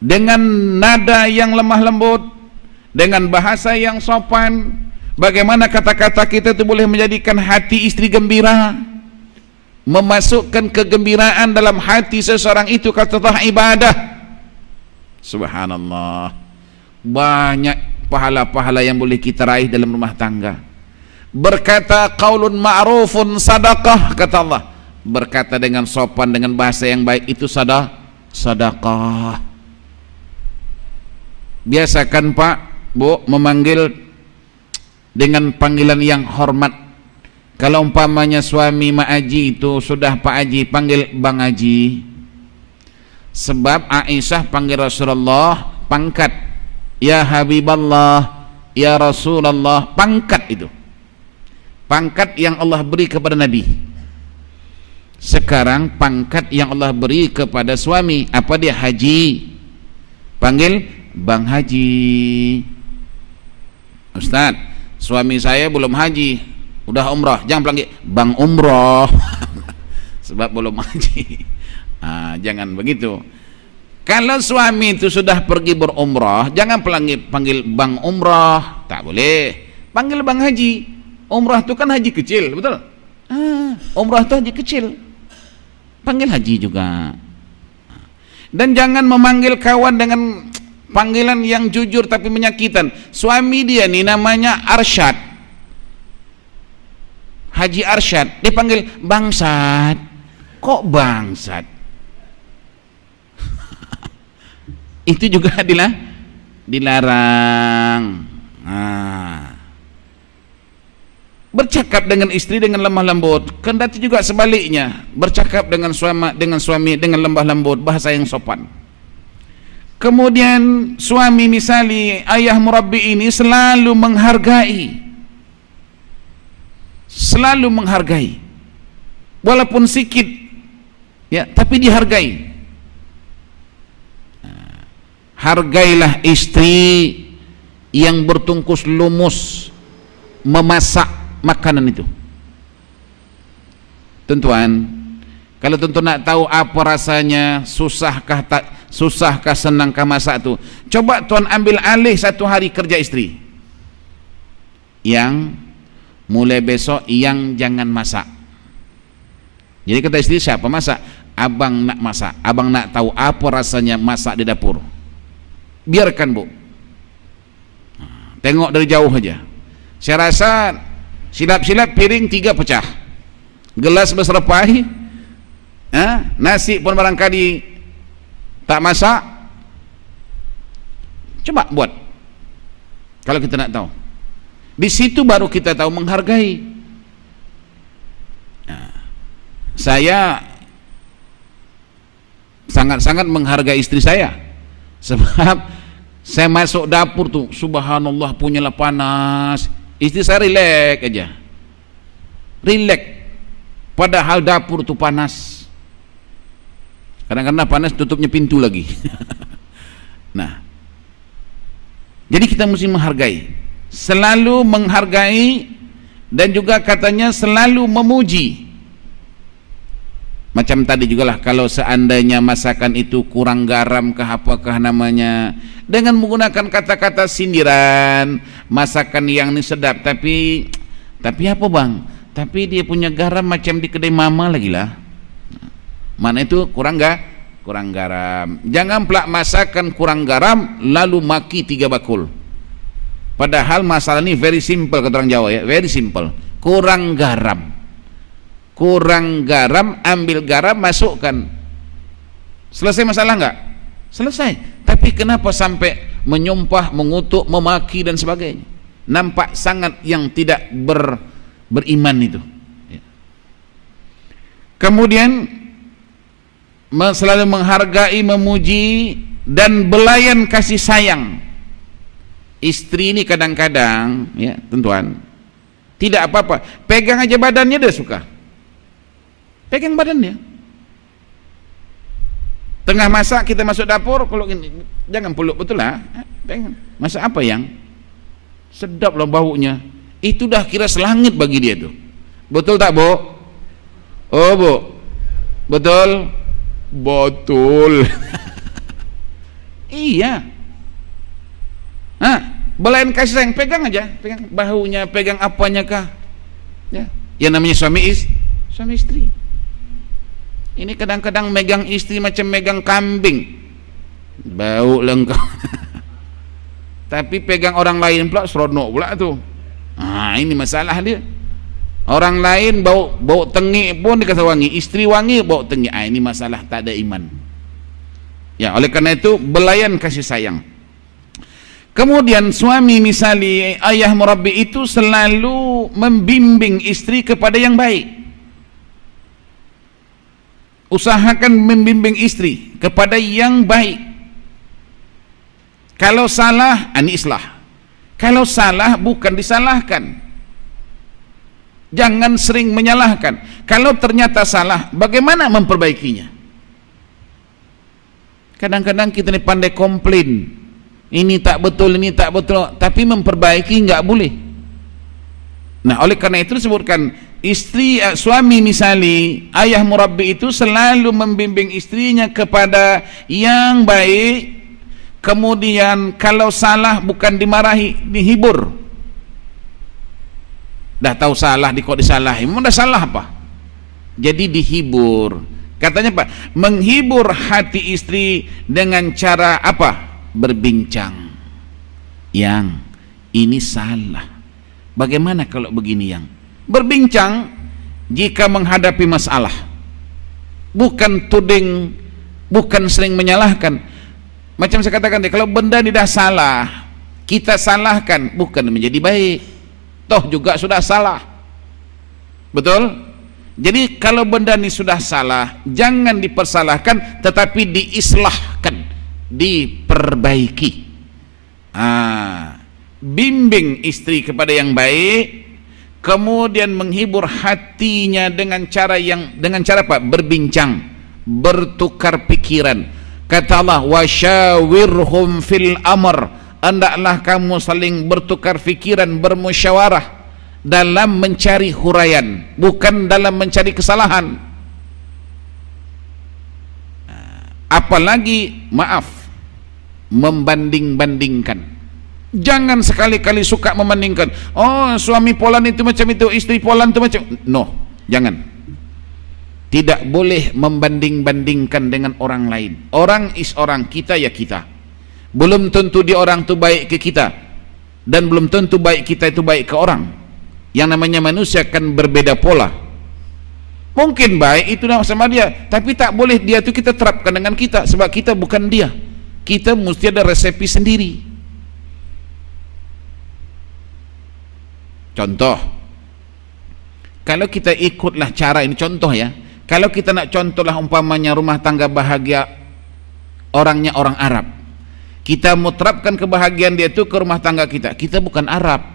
dengan nada yang lemah lembut, dengan bahasa yang sopan. Bagaimana kata-kata kita itu boleh menjadikan hati istri gembira, memasukkan kegembiraan dalam hati seseorang itu, kata Allah, ibadah. Subhanallah, banyak pahala-pahala yang boleh kita raih dalam rumah tangga. Berkata qaulun ma'rufun sadaqah, kata Allah, berkata dengan sopan, dengan bahasa yang baik itu sedekah. Biasakan Pak, Bu, memanggil dengan panggilan yang hormat. Kalau umpamanya suami Mak Haji itu sudah Pak Haji, panggil Bang Haji. Sebab Aisyah panggil Rasulullah pangkat, ya Habiballah, ya Rasulullah, pangkat itu, pangkat yang Allah beri kepada Nabi. Sekarang pangkat yang Allah beri kepada suami, apa dia? Haji. Panggil Bang Haji. Ustaz, suami saya belum haji, udah umrah, jangan panggil Bang Umrah. Sebab belum haji. Jangan begitu. Kalau suami itu sudah pergi berumrah, jangan panggil Bang Umrah, tak boleh. Panggil Bang Haji. Umrah itu kan haji kecil, betul? Umrah itu haji kecil, panggil Haji juga. Dan jangan memanggil kawan dengan panggilan yang jujur tapi menyakitan. Suami dia ni namanya Arsyad, Haji Arsyad, dia panggil Bangsat. Kok Bangsat? Itu juga dilarang. bercakap dengan istri dengan lemah lembut, kendati juga sebaliknya, bercakap dengan suami dengan lemah lembut, bahasa yang sopan. Kemudian suami misalnya ayah murabbi ini selalu menghargai, walaupun sedikit, ya, tapi dihargai. Hargailah istri yang bertungkus lumus memasak makanan itu. Tuan-tuan, kalau tuan-tuan nak tahu apa rasanya, susahkah senangkah masak itu, coba tuan ambil alih satu hari kerja istri, yang mulai besok yang jangan masak. Jadi kata istri, siapa masak? Abang nak masak, abang nak tahu apa rasanya masak di dapur. Biarkan bu, tengok dari jauh aja. Saya rasa silap-silap piring 3 pecah, gelas berserpai, nasi pun barangkali tak masak. Coba buat, kalau kita nak tahu. Di situ baru kita tahu menghargai. Saya sangat-sangat menghargai istri saya, sebab saya masuk dapur tuh, subhanallah, punyalah panas, istri saya rilek aja, padahal dapur tuh panas. Kadang-kadang panas tutupnya pintu lagi. Nah, jadi kita mesti menghargai, selalu menghargai, dan juga katanya selalu memuji. Macam tadi juga lah, kalau seandainya masakan itu kurang garam kah apakah namanya, dengan menggunakan kata-kata sindiran, masakan yang ini sedap, tapi apa bang, tapi dia punya garam macam di kedai mama lagi lah. Mana itu kurang garam. Jangan pula masakan kurang garam lalu maki 3 bakul. Padahal masalah ini very simple, kata orang Jawa ya, very simple. Kurang garam, ambil garam, masukkan. Selesai masalah enggak? Selesai. Tapi kenapa sampai menyumpah, mengutuk, memaki dan sebagainya? Nampak sangat yang tidak beriman itu. Kemudian selalu menghargai, memuji, dan belayan kasih sayang. Istri ini kadang-kadang, ya tuan-tuan, tidak apa-apa, pegang aja badannya dia suka. Pegang badannya. Tengah masak, kita masuk dapur, kalau ini jangan peluk, betul lah. Pegang. Masak apa yang sedap lah baunya. Itu dah kira selangit bagi dia tuh. Betul tak, Bu? Oh, Bu. Betul? Betul. Iya. Belayan kasih sayang, pegang aja, pegang bahunya, pegang apanya kah? Ya. Yang namanya suami istri. Ini kadang-kadang megang istri macam megang kambing, bau lengkap. Tapi pegang orang lain pula seronok pula tuh. Ini masalah dia. Orang lain bau tengik pun dikata wangi, istri wangi bau tengik. Ini masalah tak ada iman. Ya, oleh karena itu belayan kasih sayang. Kemudian suami misalnya ayah murabbi itu selalu membimbing istri kepada yang baik. Usahakan membimbing istri kepada yang baik. Kalau salah, islah. Kalau salah, bukan disalahkan. Jangan sering menyalahkan. Kalau ternyata salah, bagaimana memperbaikinya? Kadang-kadang kita ini pandai komplain, ini tak betul, tapi memperbaiki enggak boleh. Nah, oleh karena itu disebutkan suami misali ayah murabbi itu selalu membimbing istrinya kepada yang baik. Kemudian kalau salah bukan dimarahi, dihibur. Dah tahu salah, kok disalahi, mau dah salah apa? Jadi dihibur. Katanya Pak, menghibur hati istri dengan cara apa? Berbincang. Yang ini salah, bagaimana kalau begini yang? Berbincang jika menghadapi masalah, bukan tuding, bukan sering menyalahkan. Macam saya katakan tadi, kalau benda tidak salah, kita salahkan, bukan menjadi baik. Toh juga sudah salah. Betul? Jadi kalau benda ini sudah salah, jangan dipersalahkan, tetapi diislahkan, diperbaiki. Bimbing istri kepada yang baik, kemudian menghibur hatinya dengan cara apa? Berbincang, bertukar pikiran. Kata Allah, wasyawirhum fil amr, hendaklah kamu saling bertukar pikiran, bermusyawarah dalam mencari huraian, bukan dalam mencari kesalahan. Apalagi membanding-bandingkan. Jangan sekali-kali suka membandingkan. Oh, suami Polan itu macam itu, istri Polan itu macam. No, jangan. Tidak boleh membanding-bandingkan dengan orang lain. Orang is orang, kita ya kita. Belum tentu dia orang itu baik ke kita, dan belum tentu baik kita itu baik ke orang. Yang namanya manusia kan berbeda pola. Mungkin baik itu sama dia, tapi tak boleh dia itu kita terapkan dengan kita, sebab kita bukan dia. Kita mesti ada resepi sendiri. Contoh, kalau kita ikutlah cara ini, contoh ya, kalau kita nak contohlah umpamanya rumah tangga bahagia orangnya orang Arab, kita mau terapkan kebahagiaan dia itu ke rumah tangga kita. Kita bukan Arab.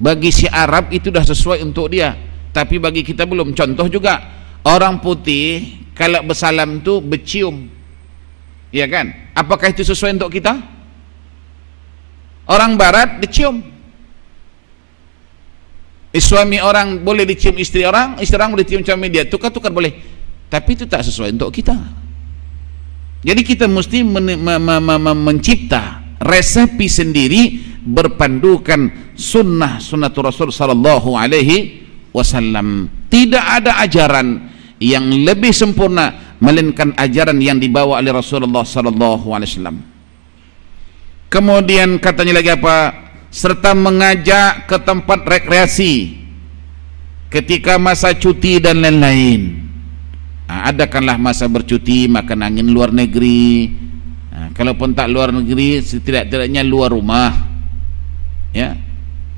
Bagi si Arab itu dah sesuai untuk dia, tapi bagi kita belum. Contoh juga, orang putih kalau bersalam tu bercium, ya kan? Apakah itu sesuai untuk kita? Orang barat dicium. Suami orang boleh dicium istri orang boleh dicium suami dia, tukar-tukar boleh, tapi itu tak sesuai untuk kita. Jadi kita mesti mencipta resepi sendiri, berpandukan sunnatul Rasul sallallahu alaihi wasallam. Tidak ada ajaran yang lebih sempurna melainkan ajaran yang dibawa oleh Rasulullah sallallahu alaihi wasallam. Kemudian katanya lagi apa? Serta mengajak ke tempat rekreasi ketika masa cuti dan lain-lain. Adakanlah masa bercuti, makan angin luar negeri. Kalaupun tak luar negeri, setidak-tidaknya luar rumah. Ya,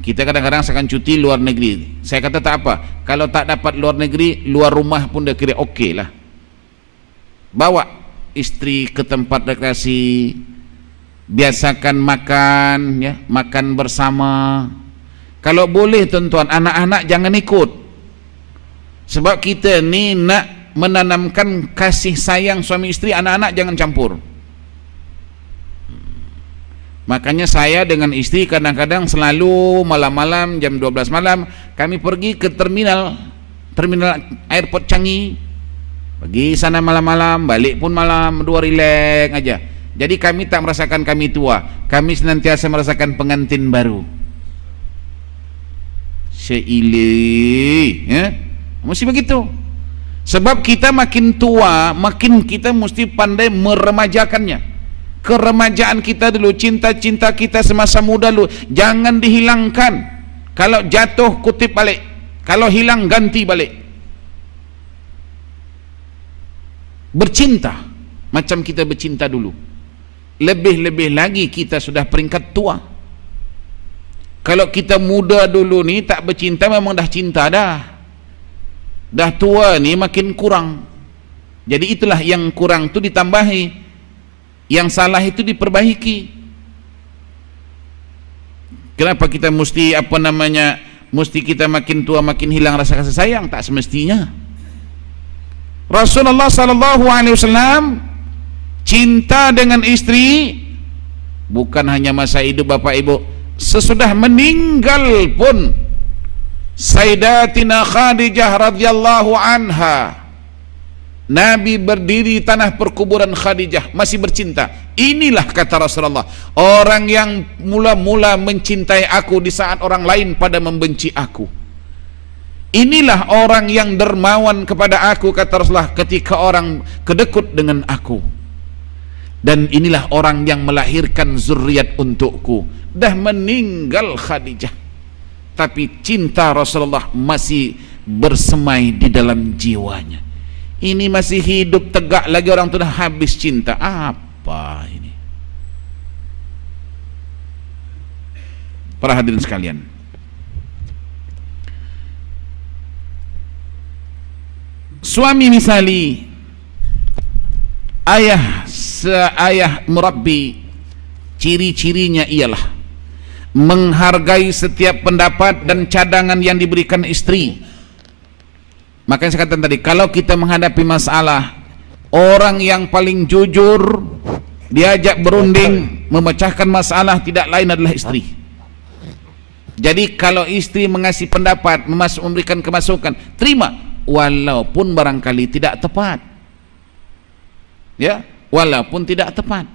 kita kadang-kadang akan cuti luar negeri. Saya kata tak apa, kalau tak dapat luar negeri, luar rumah pun dah kira okey lah. Bawa istri ke tempat rekreasi, biasakan makan, ya, makan bersama. Kalau boleh tuan-tuan, anak-anak jangan ikut, sebab kita ni nak menanamkan kasih sayang suami istri. Anak-anak jangan campur. Makanya saya dengan istri kadang-kadang selalu malam-malam jam 12 malam kami pergi ke terminal airport Changi. Pergi sana malam-malam, balik pun malam, dua relax aja. Jadi kami tak merasakan kami tua, kami senantiasa merasakan pengantin baru. Seili, ya? Mesti begitu. Sebab kita makin tua, makin kita mesti pandai meremajakannya. Keremajaan kita dulu, cinta-cinta kita semasa muda dulu, jangan dihilangkan. Kalau jatuh kutip balik, kalau hilang ganti balik. Bercinta macam kita bercinta dulu. Lebih-lebih lagi kita sudah peringkat tua. Kalau kita muda dulu ni tak bercinta, memang dah cinta dah. Dah tua ni makin kurang. Jadi itulah yang kurang tu ditambahi, yang salah itu diperbaiki. Kenapa kita mesti mesti kita makin tua makin hilang rasa kasih sayang? Tak semestinya. Rasulullah sallallahu alaihi wasallam cinta dengan istri bukan hanya masa hidup bapak ibu, sesudah meninggal pun Sayyidatina Khadijah radhiyallahu anha, Nabi berdiri di tanah perkuburan Khadijah masih bercinta. Inilah kata Rasulullah, orang yang mula-mula mencintai aku di saat orang lain pada membenci aku. Inilah orang yang dermawan kepada aku, kata Rasulullah, ketika orang kedekut dengan aku. Dan inilah orang yang melahirkan zuriat untukku. Dah meninggal Khadijah, tapi cinta Rasulullah masih bersemai di dalam jiwanya. Ini masih hidup tegak lagi, orang tu dah habis cinta. Apa ini? Para hadirin sekalian, Suami misali ayah murabbi, ciri-cirinya ialah menghargai setiap pendapat dan cadangan yang diberikan istri. Makanya saya katakan tadi, kalau kita menghadapi masalah, orang yang paling jujur diajak berunding memecahkan masalah tidak lain adalah istri. Jadi kalau istri mengasih pendapat, memberikan kemasukan, terima walaupun barangkali tidak tepat. Ya, walaupun tidak tepat.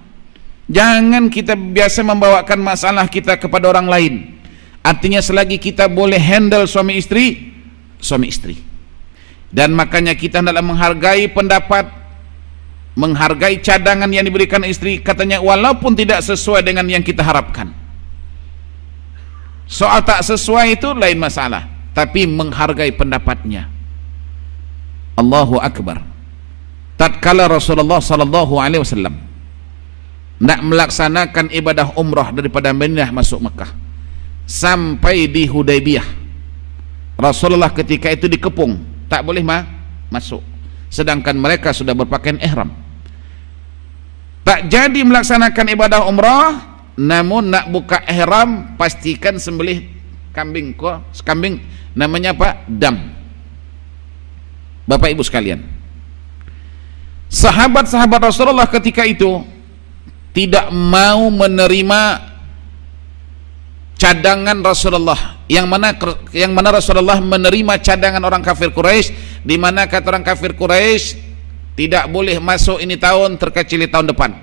Jangan kita biasa membawakan masalah kita kepada orang lain. Artinya selagi kita boleh handle suami istri, suami istri. Dan makanya kita hendaklah menghargai pendapat, menghargai cadangan yang diberikan istri, katanya walaupun tidak sesuai dengan yang kita harapkan. Soal tak sesuai itu lain masalah, tapi menghargai pendapatnya. Allahu Akbar. Tatkala Rasulullah sallallahu alaihi wasallam nak melaksanakan ibadah umrah daripada Madinah masuk Mekah sampai di Hudaybiyah, Rasulullah ketika itu dikepung, tak boleh masuk, sedangkan mereka sudah berpakaian ihram. Tak jadi melaksanakan ibadah umrah, namun nak buka ihram pastikan sembelih kambing. Kambing namanya apa? Dam. Bapak Ibu sekalian, sahabat-sahabat Rasulullah ketika itu tidak mau menerima cadangan Rasulullah, yang mana Rasulullah menerima cadangan orang kafir Quraisy, di mana kata orang kafir Quraisy tidak boleh masuk ini tahun, terkecuali tahun depan.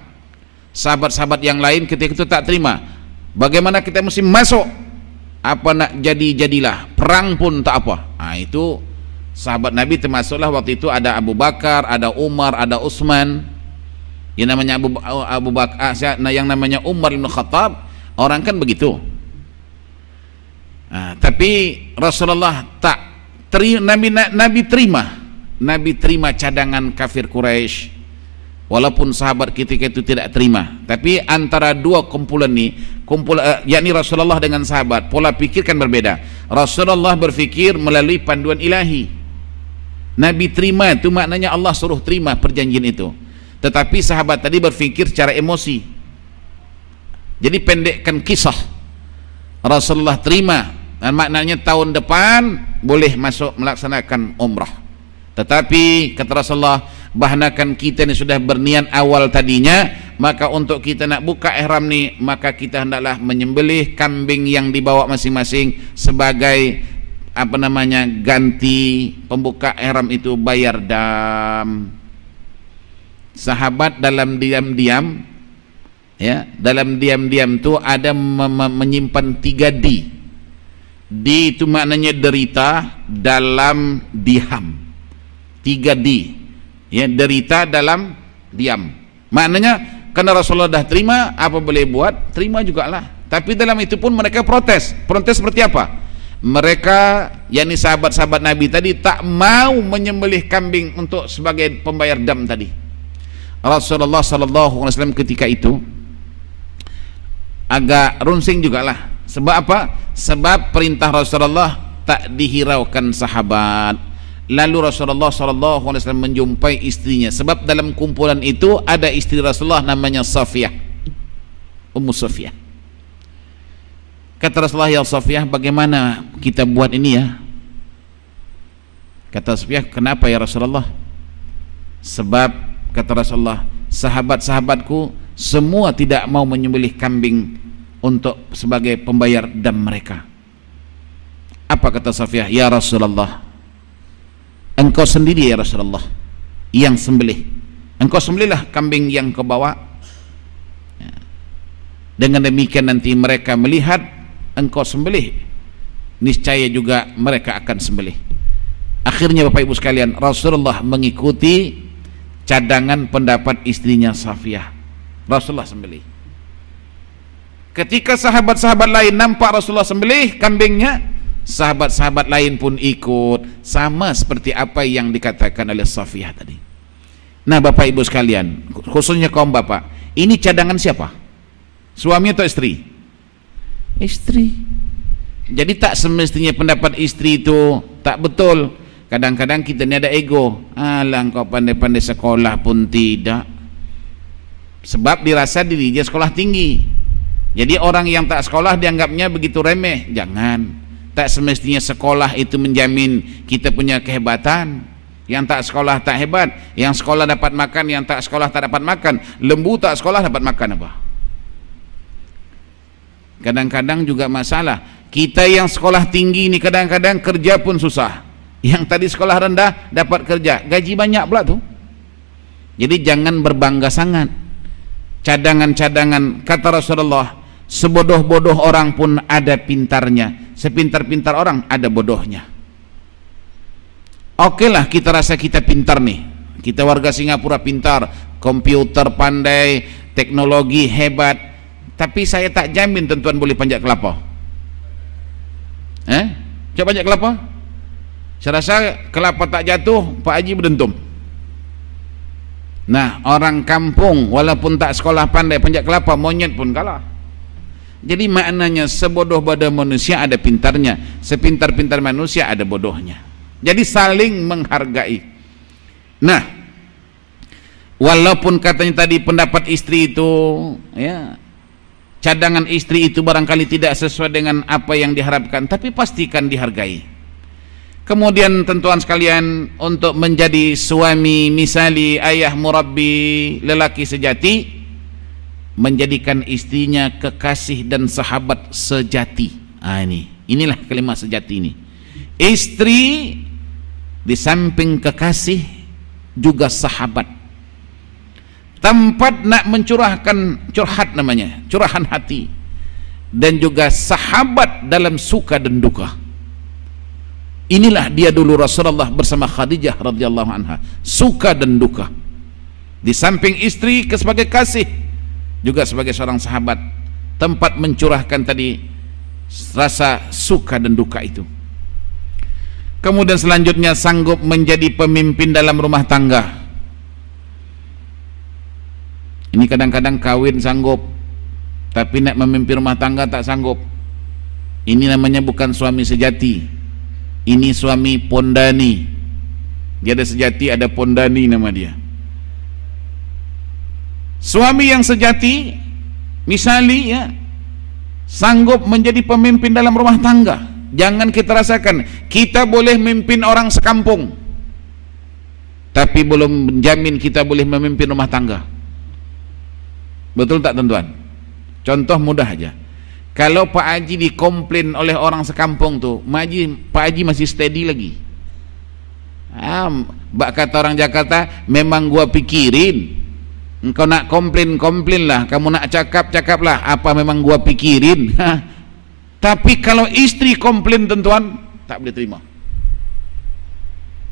Sahabat-sahabat yang lain ketika itu tak terima. Bagaimana kita mesti masuk? Apa nak jadilah, perang pun tak apa. Itu sahabat Nabi, termasuklah waktu itu ada Abu Bakar, ada Umar, ada Utsman. Yang namanya Abu Bakar, yang namanya Umar bin Khattab, orang kan begitu. Tapi Rasulullah tak terima, Nabi terima cadangan kafir Quraisy, walaupun sahabat ketika itu tidak terima. Tapi antara dua kumpulan ni, yakni Rasulullah dengan sahabat, pola pikir kan berbeda. Rasulullah berfikir melalui panduan ilahi, Nabi terima itu maknanya Allah suruh terima perjanjian itu. Tetapi sahabat tadi berfikir secara emosi. Jadi pendekkan kisah, Rasulullah terima, dan maknanya tahun depan boleh masuk melaksanakan umrah. Tetapi kata Rasulullah, bahkan kita ni sudah berniat awal tadinya, maka untuk kita nak buka ihram ni, maka kita hendaklah menyembelih kambing yang dibawa masing-masing sebagai ganti pembuka ihram itu, bayar dam. Sahabat dalam diam-diam, ya, dalam diam-diam tu ada menyimpan 3 D. D itu maknanya derita dalam diam. 3 D, ya, derita dalam diam. Maknanya karena Rasulullah dah terima, apa boleh buat? Terima jugalah. Tapi dalam itu pun mereka protes. Protes seperti apa? Mereka, yakni sahabat-sahabat Nabi tadi, tak mau menyembelih kambing untuk sebagai pembayar dam tadi. Rasulullah sallallahu alaihi wasallam ketika itu agak runsing jugalah. Sebab apa? Sebab perintah Rasulullah tak dihiraukan sahabat. Lalu Rasulullah sallallahu alaihi wasallam menjumpai istrinya. Sebab dalam kumpulan itu ada istri Rasulullah namanya Safiyah, Ummu Safiyah. Kata Rasulullah, ya Safiyah, bagaimana kita buat ini ya? Kata Safiyah, kenapa ya Rasulullah? Sebab kata Rasulullah, sahabat-sahabatku semua tidak mau menyembelih kambing untuk sebagai pembayar dam mereka. Apa kata Safiyah? Ya Rasulullah, engkau sendiri ya Rasulullah yang sembelih. Engkau sembelihlah kambing yang kau bawa. Dengan demikian nanti mereka melihat engkau sembelih, niscaya juga mereka akan sembelih. Akhirnya Bapak Ibu sekalian, Rasulullah mengikuti cadangan pendapat istrinya Safiyah. Rasulullah sembelih. Ketika sahabat-sahabat lain nampak Rasulullah sembelih kambingnya, sahabat-sahabat lain pun ikut, sama seperti apa yang dikatakan oleh Safiyah tadi. Nah Bapak Ibu sekalian, khususnya kaum bapak, ini cadangan siapa? Suami atau istri? Istri. Jadi tak semestinya pendapat istri itu tak betul. Kadang-kadang kita ni ada ego. Alah, kau pandai-pandai sekolah pun tidak. Sebab dirasa diri dia sekolah tinggi. Jadi orang yang tak sekolah dianggapnya begitu remeh. Jangan. Tak semestinya sekolah itu menjamin kita punya kehebatan. Yang tak sekolah tak hebat. Yang sekolah dapat makan, yang tak sekolah tak dapat makan. Lembu tak sekolah dapat makan apa? Kadang-kadang juga masalah. Kita yang sekolah tinggi ni kadang-kadang kerja pun susah. Yang tadi sekolah rendah dapat kerja, gaji banyak pula tu. Jadi jangan berbangga sangat. Cadangan-cadangan, kata Rasulullah, sebodoh-bodoh orang pun ada pintarnya, sepintar-pintar orang ada bodohnya. Oke lah, kita rasa kita pintar nih, kita warga Singapura pintar, komputer pandai, teknologi hebat, tapi saya tak jamin tuan-tuan boleh panjat kelapa. Coba panjat kelapa. Saya rasa kelapa tak jatuh, Pak Haji berdentum. Nah, orang kampung walaupun tak sekolah pandai panjat kelapa, monyet pun kalah. Jadi maknanya sebodoh-bodoh manusia ada pintarnya, sepintar-pintar manusia ada bodohnya. Jadi saling menghargai. Nah, walaupun katanya tadi pendapat istri itu, ya, cadangan istri itu barangkali tidak sesuai dengan apa yang diharapkan, tapi pastikan dihargai. Kemudian tentuan sekalian, untuk menjadi suami misali, ayah murabbi, lelaki sejati, menjadikan istrinya kekasih dan sahabat sejati. Inilah kalimat sejati ini. Istri di samping kekasih juga sahabat. Tempat nak mencurahkan curhat namanya, curahan hati. Dan juga sahabat dalam suka dan duka. Inilah dia dulu Rasulullah bersama Khadijah radhiyallahu anha, suka dan duka. Di samping istri sebagai kasih, juga sebagai seorang sahabat, tempat mencurahkan tadi rasa suka dan duka itu. Kemudian selanjutnya sanggup menjadi pemimpin dalam rumah tangga. Ini kadang-kadang kawin sanggup, tapi nak memimpin rumah tangga tak sanggup. Ini namanya bukan suami sejati. Ini suami pondani. Dia ada sejati, ada pondani nama dia. Suami yang sejati misali, ya, sanggup menjadi pemimpin dalam rumah tangga. Jangan kita rasakan kita boleh memimpin orang sekampung, tapi belum menjamin kita boleh memimpin rumah tangga. Betul tak tuan-tuan? Contoh mudah aja. Kalau Pak Haji dikomplain oleh orang sekampung tu, Pak Haji masih steady lagi. Bak kata orang Jakarta, memang gua pikirin. Engkau nak komplain lah, kamu nak cakap lah, apa memang gua pikirin. Tapi kalau istri komplain tuan-tuan, tak boleh terima.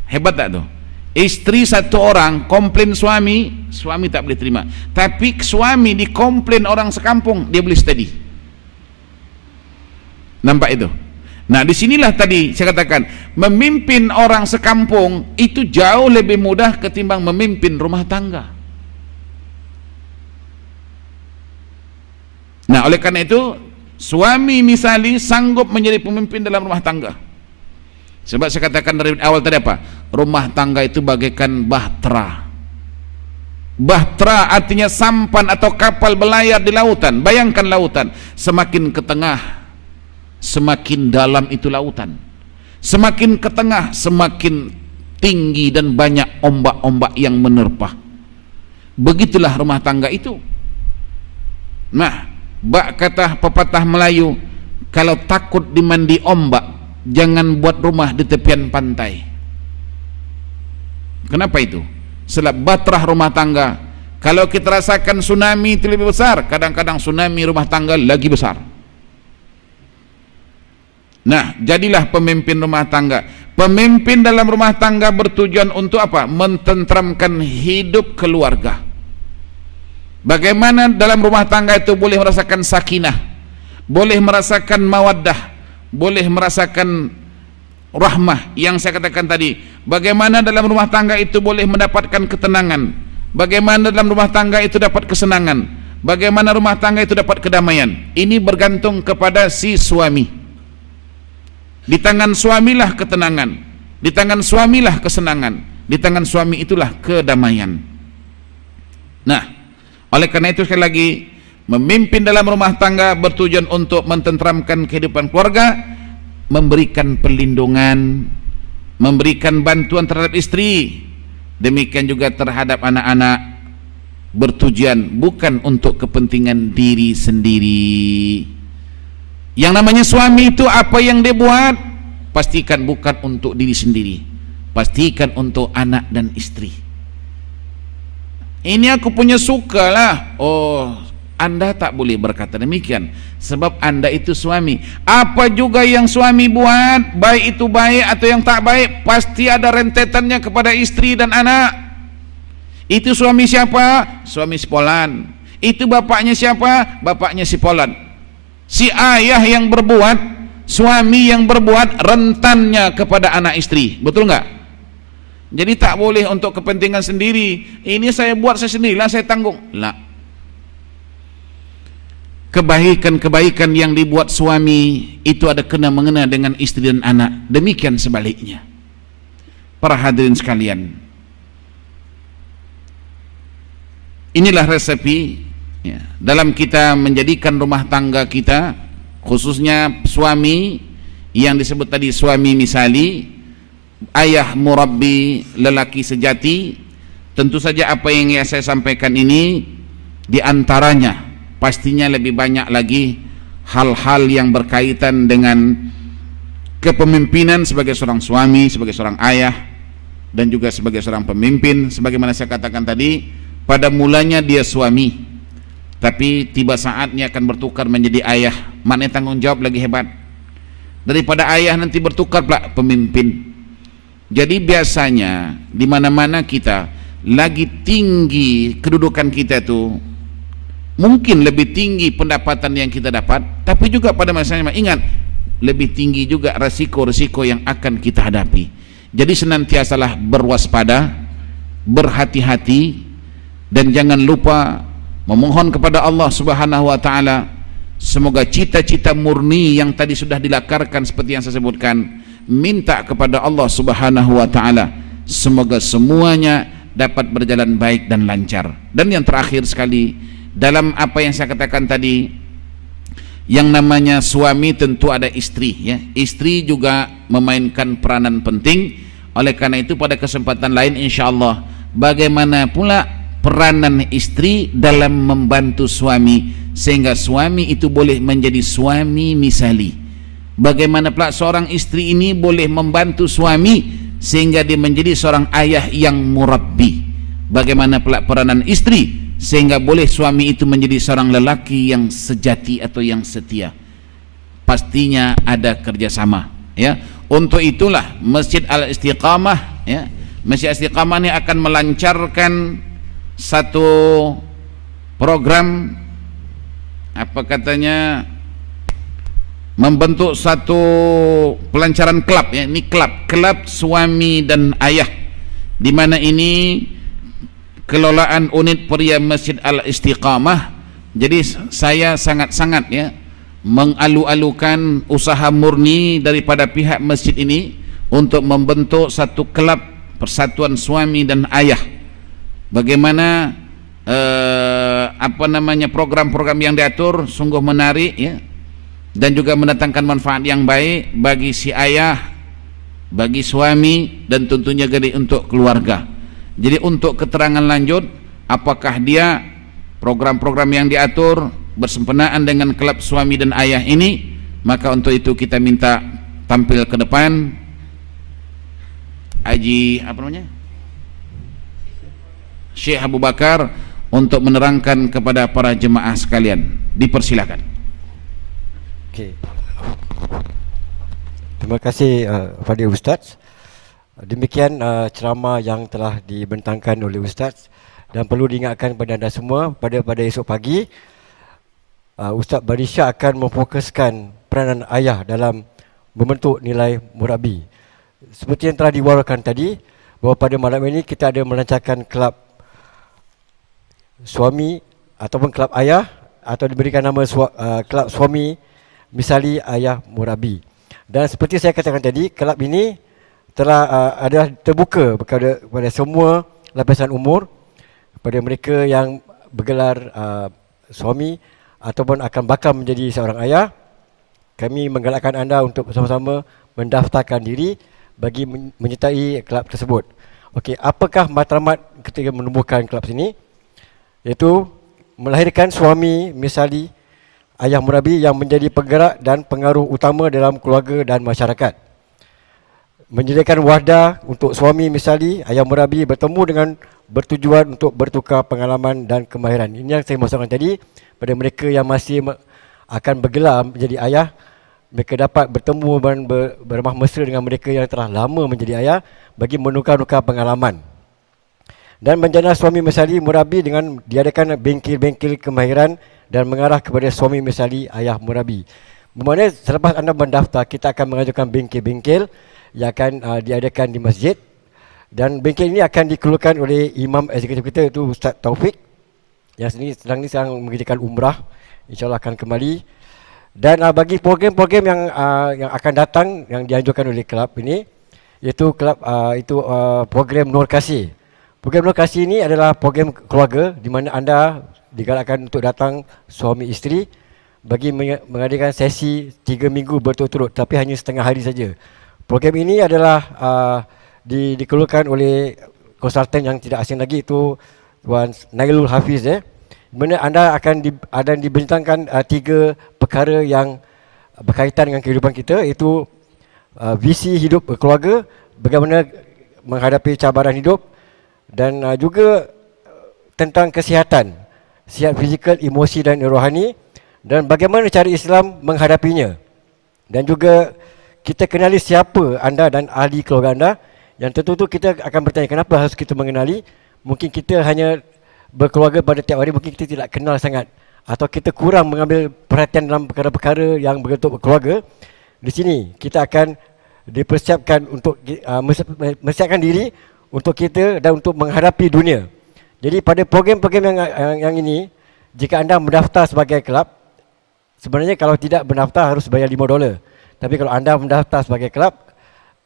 Hebat tak tu? Istri satu orang komplain suami tak boleh terima. Tapi suami dikomplain orang sekampung, dia boleh steady. Nampak itu? Nah, disinilah tadi saya katakan, memimpin orang sekampung itu jauh lebih mudah ketimbang memimpin rumah tangga. Nah, oleh karena itu, suami misali sanggup menjadi pemimpin dalam rumah tangga. Sebab saya katakan dari awal tadi apa? Rumah tangga itu bagaikan bahtera. Bahtera artinya sampan atau kapal berlayar di lautan. Bayangkan lautan, semakin ke tengah semakin dalam itu lautan, semakin ke tengah semakin tinggi dan banyak ombak-ombak yang menerpa. Begitulah rumah tangga itu. Nah, bak kata pepatah Melayu, kalau takut dimandi ombak, jangan buat rumah di tepian pantai. Kenapa itu? Sebab bahtera rumah tangga, kalau kita rasakan tsunami itu lebih besar, kadang-kadang tsunami rumah tangga lagi besar. Nah, jadilah pemimpin rumah tangga. Pemimpin dalam rumah tangga bertujuan untuk apa? Mententramkan hidup keluarga. Bagaimana dalam rumah tangga itu boleh merasakan sakinah, boleh merasakan mawaddah, boleh merasakan rahmah yang saya katakan tadi. Bagaimana dalam rumah tangga itu boleh mendapatkan ketenangan, bagaimana dalam rumah tangga itu dapat kesenangan, bagaimana rumah tangga itu dapat kedamaian. Ini bergantung kepada si suami. Di tangan suamilah ketenangan, Di tangan suamilah kesenangan, di tangan suami itulah kedamaian. Nah, oleh karena itu sekali lagi, memimpin dalam rumah tangga bertujuan untuk mententramkan kehidupan keluarga, memberikan perlindungan, memberikan bantuan terhadap istri, demikian juga terhadap anak-anak, bertujuan bukan untuk kepentingan diri sendiri. Yang namanya suami itu apa yang dia buat, pastikan bukan untuk diri sendiri, pastikan untuk anak dan istri. Ini aku punya suka lah. Oh, Anda tak boleh berkata demikian, sebab Anda itu suami. Apa juga yang suami buat, baik itu baik atau yang tak baik, pasti ada rentetannya kepada istri dan anak. Itu suami siapa? Suami si Polan. Itu bapaknya siapa? Bapaknya si Polan. Si ayah yang berbuat, suami yang berbuat, rentannya kepada anak istri. Betul enggak? Jadi tak boleh untuk kepentingan sendiri. Ini saya buat saya sendirilah, saya tanggung. Lah. Kebaikan-kebaikan yang dibuat suami itu ada kena mengena dengan istri dan anak. Demikian sebaliknya. Para hadirin sekalian, inilah resepi ya, dalam kita menjadikan rumah tangga kita, khususnya suami yang disebut tadi suami misali, ayah murabbi, lelaki sejati. Tentu saja apa yang saya sampaikan ini diantaranya pastinya lebih banyak lagi hal-hal yang berkaitan dengan kepemimpinan sebagai seorang suami, sebagai seorang ayah, dan juga sebagai seorang pemimpin. Sebagaimana saya katakan tadi, pada mulanya dia suami, tapi tiba saatnya akan bertukar menjadi ayah. Maknanya tanggung jawab lagi hebat. Daripada ayah nanti bertukar pula pemimpin. Jadi biasanya di mana-mana kita lagi tinggi kedudukan kita itu, mungkin lebih tinggi pendapatan yang kita dapat, tapi juga pada masanya ingat, lebih tinggi juga resiko-resiko yang akan kita hadapi. Jadi senantiasalah berwaspada, berhati-hati, dan jangan lupa memohon kepada Allah Subhanahu wa taala semoga cita-cita murni yang tadi sudah dilakarkan seperti yang saya sebutkan, minta kepada Allah Subhanahu wa taala semoga semuanya dapat berjalan baik dan lancar. Dan yang terakhir sekali, dalam apa yang saya katakan tadi, yang namanya suami tentu ada istri ya. Istri juga memainkan peranan penting. Oleh karena itu pada kesempatan lain insyaallah, bagaimana pula peranan istri dalam membantu suami sehingga suami itu boleh menjadi suami misali. Bagaimana pula seorang istri ini boleh membantu suami sehingga dia menjadi seorang ayah yang murabbi. Bagaimana pula peranan istri sehingga boleh suami itu menjadi seorang lelaki yang sejati atau yang setia. Pastinya ada kerjasama ya. Untuk itulah Masjid Al-Istiqamah ya, Masjid Al-Istiqamah ini akan melancarkan satu program, apa katanya, membentuk satu pelancaran klub ya. Ini klub suami dan ayah, di mana ini kelolaan unit pria Masjid Al-Istiqamah. Jadi saya sangat-sangat ya mengalu-alukan usaha murni daripada pihak masjid ini untuk membentuk satu klub persatuan suami dan ayah. Bagaimana apa namanya program-program yang diatur sungguh menarik ya, dan juga mendatangkan manfaat yang baik bagi si ayah, bagi suami, dan tentunya untuk keluarga. Jadi untuk keterangan lanjut apakah dia program-program yang diatur bersempenaan dengan klub suami dan ayah ini, maka untuk itu kita minta tampil ke depan Haji apa namanya, Syekh Abu Bakar, untuk menerangkan kepada para jemaah sekalian. Dipersilakan. Okey. Terima kasih kepada Ustaz. Demikian ceramah yang telah dibentangkan oleh Ustaz, dan perlu diingatkan kepada anda semua pada esok pagi Ustaz Barisha akan memfokuskan peranan ayah dalam membentuk nilai murabi. Seperti yang telah diwarakan tadi, bahawa pada malam ini kita ada melancarkan kelab suami ataupun kelab ayah, atau diberikan nama kelab suami misali ayah murabi. Dan seperti saya katakan tadi, kelab ini telah ada terbuka kepada semua lapisan umur, kepada mereka yang bergelar suami ataupun akan bakal menjadi seorang ayah. Kami menggalakkan anda untuk bersama-sama mendaftarkan diri bagi menyertai kelab tersebut. Okey, apakah matlamat ketika menubuhkan kelab sini? Iaitu melahirkan suami misali ayah murabi yang menjadi penggerak dan pengaruh utama dalam keluarga dan masyarakat. Menyediakan wadah untuk suami misali ayah murabi bertemu dengan bertujuan untuk bertukar pengalaman dan kemahiran. Ini yang saya maksudkan tadi, pada mereka yang masih akan bergelar menjadi ayah, mereka dapat bertemu dan bermah mesra dengan mereka yang telah lama menjadi ayah bagi menukar-nukar pengalaman. Dan menjana suami misali murabi dengan diadakan bengkel-bengkel kemahiran dan mengarah kepada suami misali ayah murabi. Bermakna selepas anda mendaftar, kita akan mengajukan bengkel-bengkel yang akan diadakan di masjid, dan bengkel ini akan dikeluarkan oleh imam eksekutif kita, iaitu Ustaz Taufik, yang sedang mengerjakan umrah, insyaAllah akan kembali. Dan bagi program-program yang akan datang yang dianjurkan oleh kelab ini, iaitu program Nur Kasih. Program Nur Kasih ini adalah program keluarga di mana anda digalakkan untuk datang suami isteri bagi mengadakan sesi 3 minggu berturut-turut, tapi hanya setengah hari saja. Program ini adalah dikeluarkan oleh konsultan yang tidak asing lagi, itu Tuan Nailul Hafiz, di mana anda akan dibentangkan 3 perkara yang berkaitan dengan kehidupan kita, iaitu visi hidup keluarga, bagaimana menghadapi cabaran hidup, dan juga tentang kesihatan, sihat fizikal, emosi dan rohani, dan bagaimana cara Islam menghadapinya. Dan juga kita kenali siapa anda dan ahli keluarga anda, yang tentu kita akan bertanya kenapa harus kita mengenali. Mungkin kita hanya berkeluarga pada tiap hari, mungkin kita tidak kenal sangat, atau kita kurang mengambil perhatian dalam perkara-perkara yang berbentuk keluarga. Di sini kita akan dipersiapkan untuk mempersiapkan diri untuk kita dan untuk menghadapi dunia. Jadi pada program-program yang ini, jika anda mendaftar sebagai kelab, sebenarnya kalau tidak mendaftar harus bayar $5. Tapi kalau anda mendaftar sebagai kelab,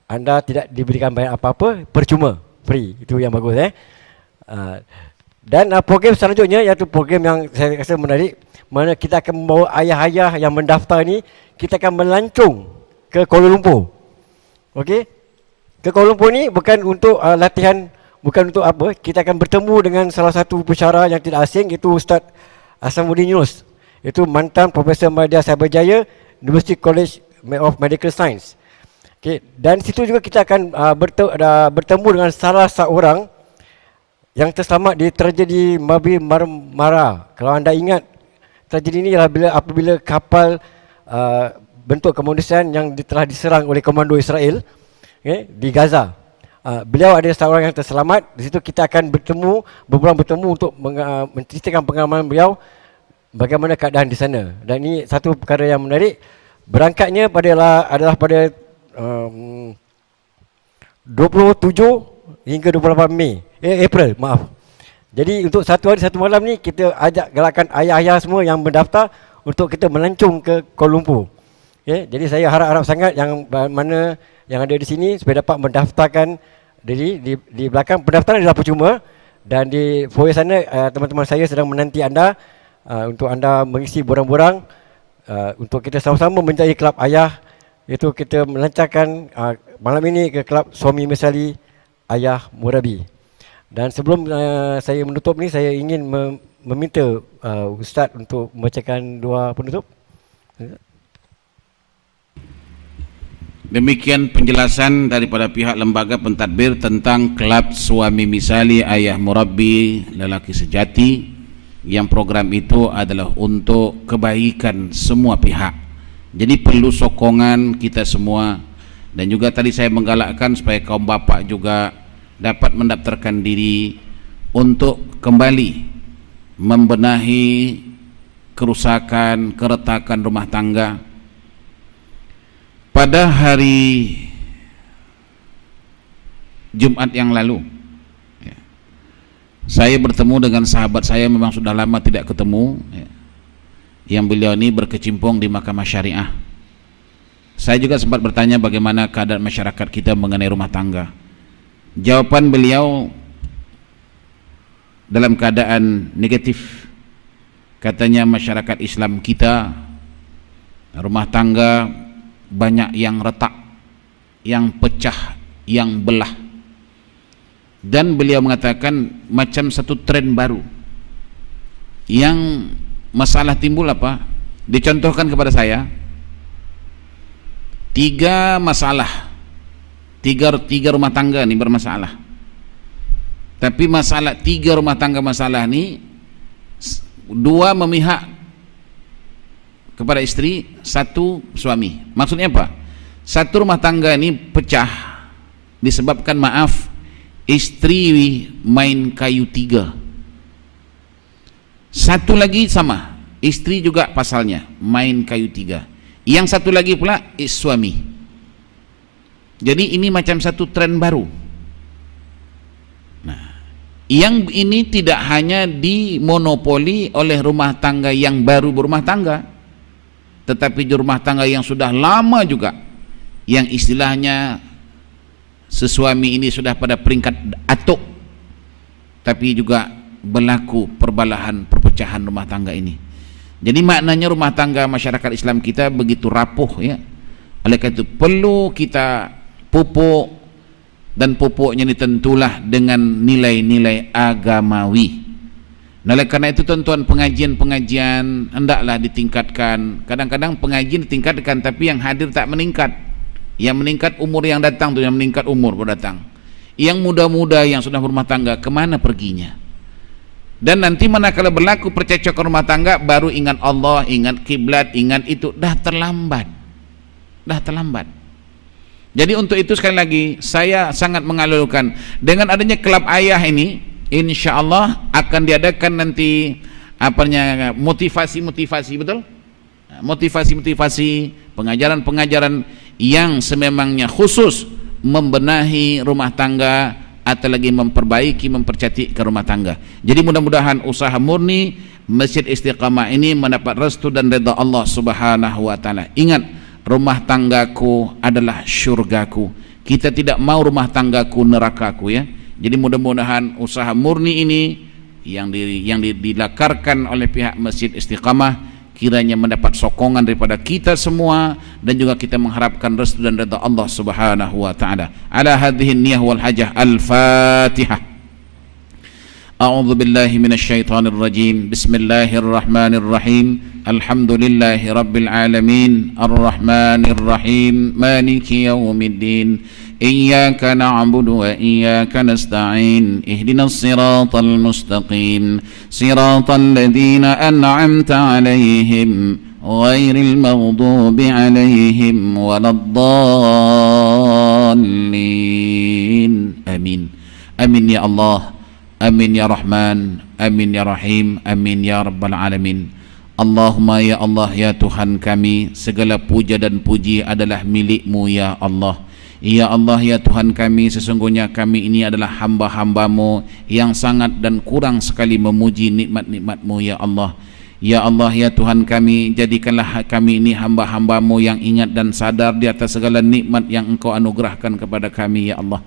anda tidak diberikan bayar apa-apa, percuma, free. Itu yang bagus. Dan program selanjutnya, iaitu program yang saya rasa menarik, mana kita akan membawa ayah-ayah yang mendaftar ni, kita akan melancung ke Kuala Lumpur. Okey? Ke Kuala Lumpur ni bukan untuk latihan, bukan untuk apa, kita akan bertemu dengan salah satu pensyarah yang tidak asing, iaitu Ustaz Hasanuddin Yunus. Itu mantan Profesor Madya Cyberjaya, University College of Medical Science. Okay. Dan situ juga kita akan bertemu dengan salah seorang yang terselamat di tragedi Mabi Marmara. Kalau anda ingat, tragedi ini adalah apabila kapal bentuk kemanusiaan yang telah diserang oleh komando Israel, di Gaza. Beliau ada seorang yang terselamat. Di situ kita akan bertemu untuk menceritakan pengalaman beliau, bagaimana keadaan di sana. Dan ini satu perkara yang menarik. Berangkatnya adalah pada 27 hingga 28 April. Jadi untuk satu hari satu malam ni, kita ajak galakkan ayah-ayah semua yang mendaftar untuk kita melancung ke Kuala Lumpur. Jadi saya harap sangat yang mana yang ada di sini supaya dapat mendaftarkan diri di belakang. Pendaftaran adalah percuma, dan di foyer sana teman-teman saya sedang menanti anda untuk anda mengisi borang-borang untuk kita sama-sama mencari kelab ayah, iaitu kita melancarkan malam ini ke kelab suami misali ayah murabi. Dan sebelum saya menutup ni, saya ingin meminta Ustaz untuk membacakan doa penutup. Demikian penjelasan daripada pihak lembaga pentadbir tentang kelab suami misali ayah murabi lelaki sejati, yang program itu adalah untuk kebaikan semua pihak. Jadi perlu sokongan kita semua, dan juga tadi saya menggalakkan supaya kaum bapa juga dapat mendaftarkan diri untuk kembali membenahi kerusakan, keretakan rumah tangga. Pada hari Jumat yang lalu, saya bertemu dengan sahabat saya, memang sudah lama tidak ketemu, yang beliau ini berkecimpung di Mahkamah Syariah. Saya juga sempat bertanya bagaimana keadaan masyarakat kita mengenai rumah tangga. Jawaban beliau dalam keadaan negatif. Katanya masyarakat Islam kita, rumah tangga banyak yang retak, yang pecah, yang belah. Dan beliau mengatakan macam satu tren baru. Yang masalah timbul apa? Dicontohkan kepada saya 3 masalah, tiga rumah tangga ni bermasalah. Tapi masalah 3 rumah tangga masalah ni, 2 memihak kepada istri, 1 suami. Maksudnya apa? 1 rumah tangga ini pecah disebabkan, maaf, istri main kayu 3. 1 lagi sama, istri juga pasalnya main kayu 3. Yang 1 lagi pula suami. Jadi ini macam satu tren baru. Nah, yang ini tidak hanya dimonopoli oleh rumah tangga yang baru berumah tangga, tetapi di rumah tangga yang sudah lama juga, yang istilahnya sesuami ini sudah pada peringkat atuk, tapi juga berlaku perbalahan, perpecahan rumah tangga ini. Jadi maknanya rumah tangga masyarakat Islam kita begitu rapuh, ya. Oleh karena itu perlu kita pupuk, dan pupuknya ini tentulah dengan nilai-nilai agamawi. Nah, oleh karena itu tuan-tuan, pengajian-pengajian hendaklah ditingkatkan. Kadang-kadang pengajian ditingkatkan tapi yang hadir tak meningkat. Yang meningkat umur yang datang tu, yang meningkat umur baru datang. Yang muda-muda yang sudah berumah tangga kemana perginya? Dan nanti manakala berlaku percekcokan rumah tangga, baru ingat Allah, ingat kiblat, ingat itu, dah terlambat. Dah terlambat. Jadi untuk itu sekali lagi saya sangat mengalurkan dengan adanya kelab ayah ini, insya-Allah akan diadakan nanti apanya, motivasi-motivasi, betul? Motivasi-motivasi, pengajaran-pengajaran yang sememangnya khusus membenahi rumah tangga atau lagi memperbaiki, mempercantikkan rumah tangga. Jadi mudah-mudahan usaha murni Masjid Istiqamah ini mendapat restu dan redha Allah Subhanahu wa taala. Ingat, rumah tanggaku adalah syurgaku. Kita tidak mau rumah tanggaku nerakaku, ya. Jadi mudah-mudahan usaha murni ini yang dilakarkan oleh pihak Masjid Istiqamah kiranya mendapat sokongan daripada kita semua, dan juga kita mengharapkan restu dan redha Allah Subhanahu wa taala. Ala hadhihi niyyah wal hajah. Al-Fatihah. A'udzu billahi minasyaitonir rajim. Bismillahirrahmanirrahim. Alhamdulillahi rabbil alamin. Arrahmanir rahim. Maliki yaumiddin. Iyyaka na'budu wa iyyaka nasta'in. Ihdinas siratal mustaqim. Siratal ladzina an'amta 'alaihim ghairil maghdubi 'alaihim waladdallin. Amin. Amin ya Allah. Amin ya Rahman. Amin ya Rahim. Amin ya Rabbal Alamin. Allahumma ya Allah, ya Tuhan kami, segala puja dan puji adalah milik-Mu ya Allah. Ya Allah, ya Tuhan kami, sesungguhnya kami ini adalah hamba-hamba-Mu yang sangat dan kurang sekali memuji nikmat-nikmat-Mu ya Allah. Ya Allah, ya Tuhan kami, jadikanlah kami ini hamba-hamba-Mu yang ingat dan sadar di atas segala nikmat yang Engkau anugerahkan kepada kami ya Allah.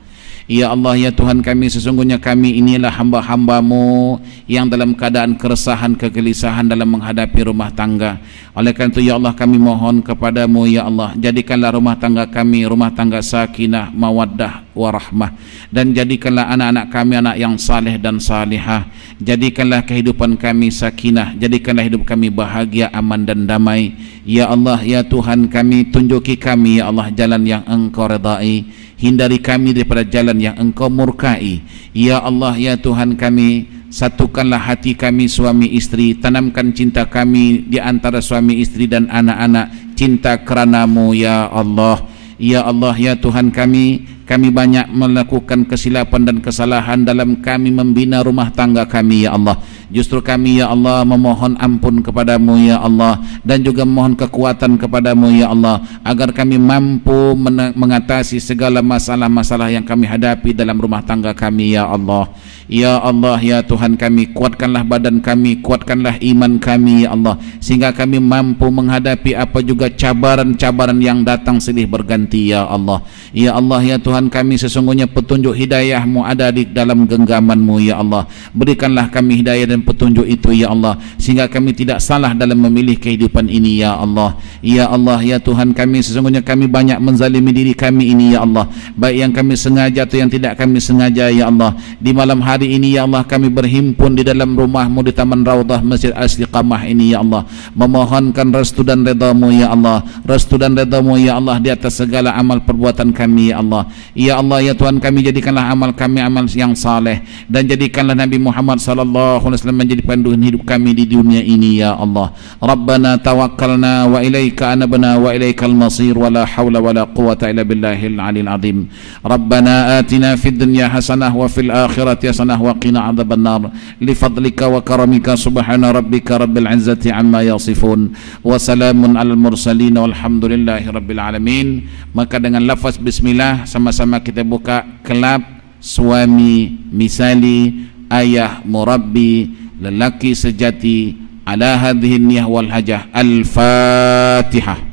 Ya Allah, ya Tuhan kami, sesungguhnya kami inilah hamba-hamba-Mu yang dalam keadaan keresahan, kegelisahan dalam menghadapi rumah tangga. Oleh karena itu ya Allah, kami mohon kepada-Mu ya Allah, jadikanlah rumah tangga kami rumah tangga sakinah, mawaddah, warahmah, dan jadikanlah anak-anak kami anak yang saleh dan salihah. Jadikanlah kehidupan kami sakinah, jadikanlah hidup kami bahagia, aman dan damai. Ya Allah, ya Tuhan kami, tunjuki kami ya Allah jalan yang Engkau redai, hindari kami daripada jalan yang Engkau murkai. Ya Allah, ya Tuhan kami, satukanlah hati kami suami istri, tanamkan cinta kami di antara suami istri dan anak-anak, cinta kerana-Mu ya Allah. Ya Allah, ya Tuhan kami kami banyak melakukan kesilapan dan kesalahan dalam kami membina rumah tangga kami ya Allah. Justru kami ya Allah memohon ampun kepadamu ya Allah, dan juga memohon kekuatan kepadamu ya Allah, agar kami mampu mengatasi segala masalah-masalah yang kami hadapi dalam rumah tangga kami ya Allah. Ya Allah, ya Tuhan kami, kuatkanlah badan kami, kuatkanlah iman kami ya Allah, sehingga kami mampu menghadapi apa juga cabaran-cabaran yang datang silih berganti ya Allah. Ya Allah, ya Tuhan kami, sesungguhnya petunjuk hidayah-Mu ada di dalam genggaman-Mu ya Allah. Berikanlah kami hidayah dan petunjuk itu ya Allah, sehingga kami tidak salah dalam memilih kehidupan ini ya Allah. Ya Allah, ya Tuhan kami, sesungguhnya kami banyak menzalimi diri kami ini ya Allah, baik yang kami sengaja atau yang tidak kami sengaja ya Allah. Di malam hari ini ya Allah, kami berhimpun di dalam rumah-Mu di Taman Raudhah Masjid Al-Istiqamah ini ya Allah, memohonkan restu dan redha-Mu ya Allah, restu dan redha-Mu ya Allah di atas segala amal perbuatan kami ya Allah. Ya Allah, ya Tuhan kami, jadikanlah amal kami amal yang saleh, dan jadikanlah Nabi Muhammad sallallahu alaihi wasallam menjadi panduan hidup kami di dunia ini ya Allah. Rabbana tawakkalna wa ilaika anabna wa ilaikal masir, wa la hawla wa la quwwata illa billahil aliyil azim. Rabbana atina fid dunya hasanah wa fil akhirati hasanah wa qina adzaban nar, li fadlika wa karamika, subhana rabbika rabbil izzati amma yasifun, wa salamun alal mursalin, walhamdulillahi rabbil alamin. Maka dengan lafaz bismillah sama-sama kita buka kelab suami misali, ayah murabbi, lelaki sejati, ala hadhihi niyah wal hajah. Al-Fatihah.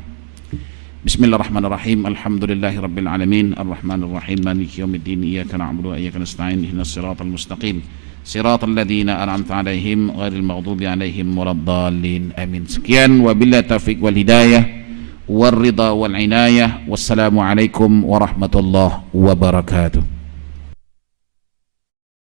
Bismillahirrahmanirrahim. Alhamdulillahi rabbil alamin, arrahmanir rahim, maliki yaumiddin, iyyaka na'budu wa iyyaka nasta'in, ihdinas siratal mustaqim, siratal ladzina an'amta 'alaihim ghairil maghdubi 'alaihim waladdallin. Amin. Sekian, wabillahi taufiq wal hidayah war ridha wal inayah. Wassalamu alaikum warahmatullahi wabarakatuh.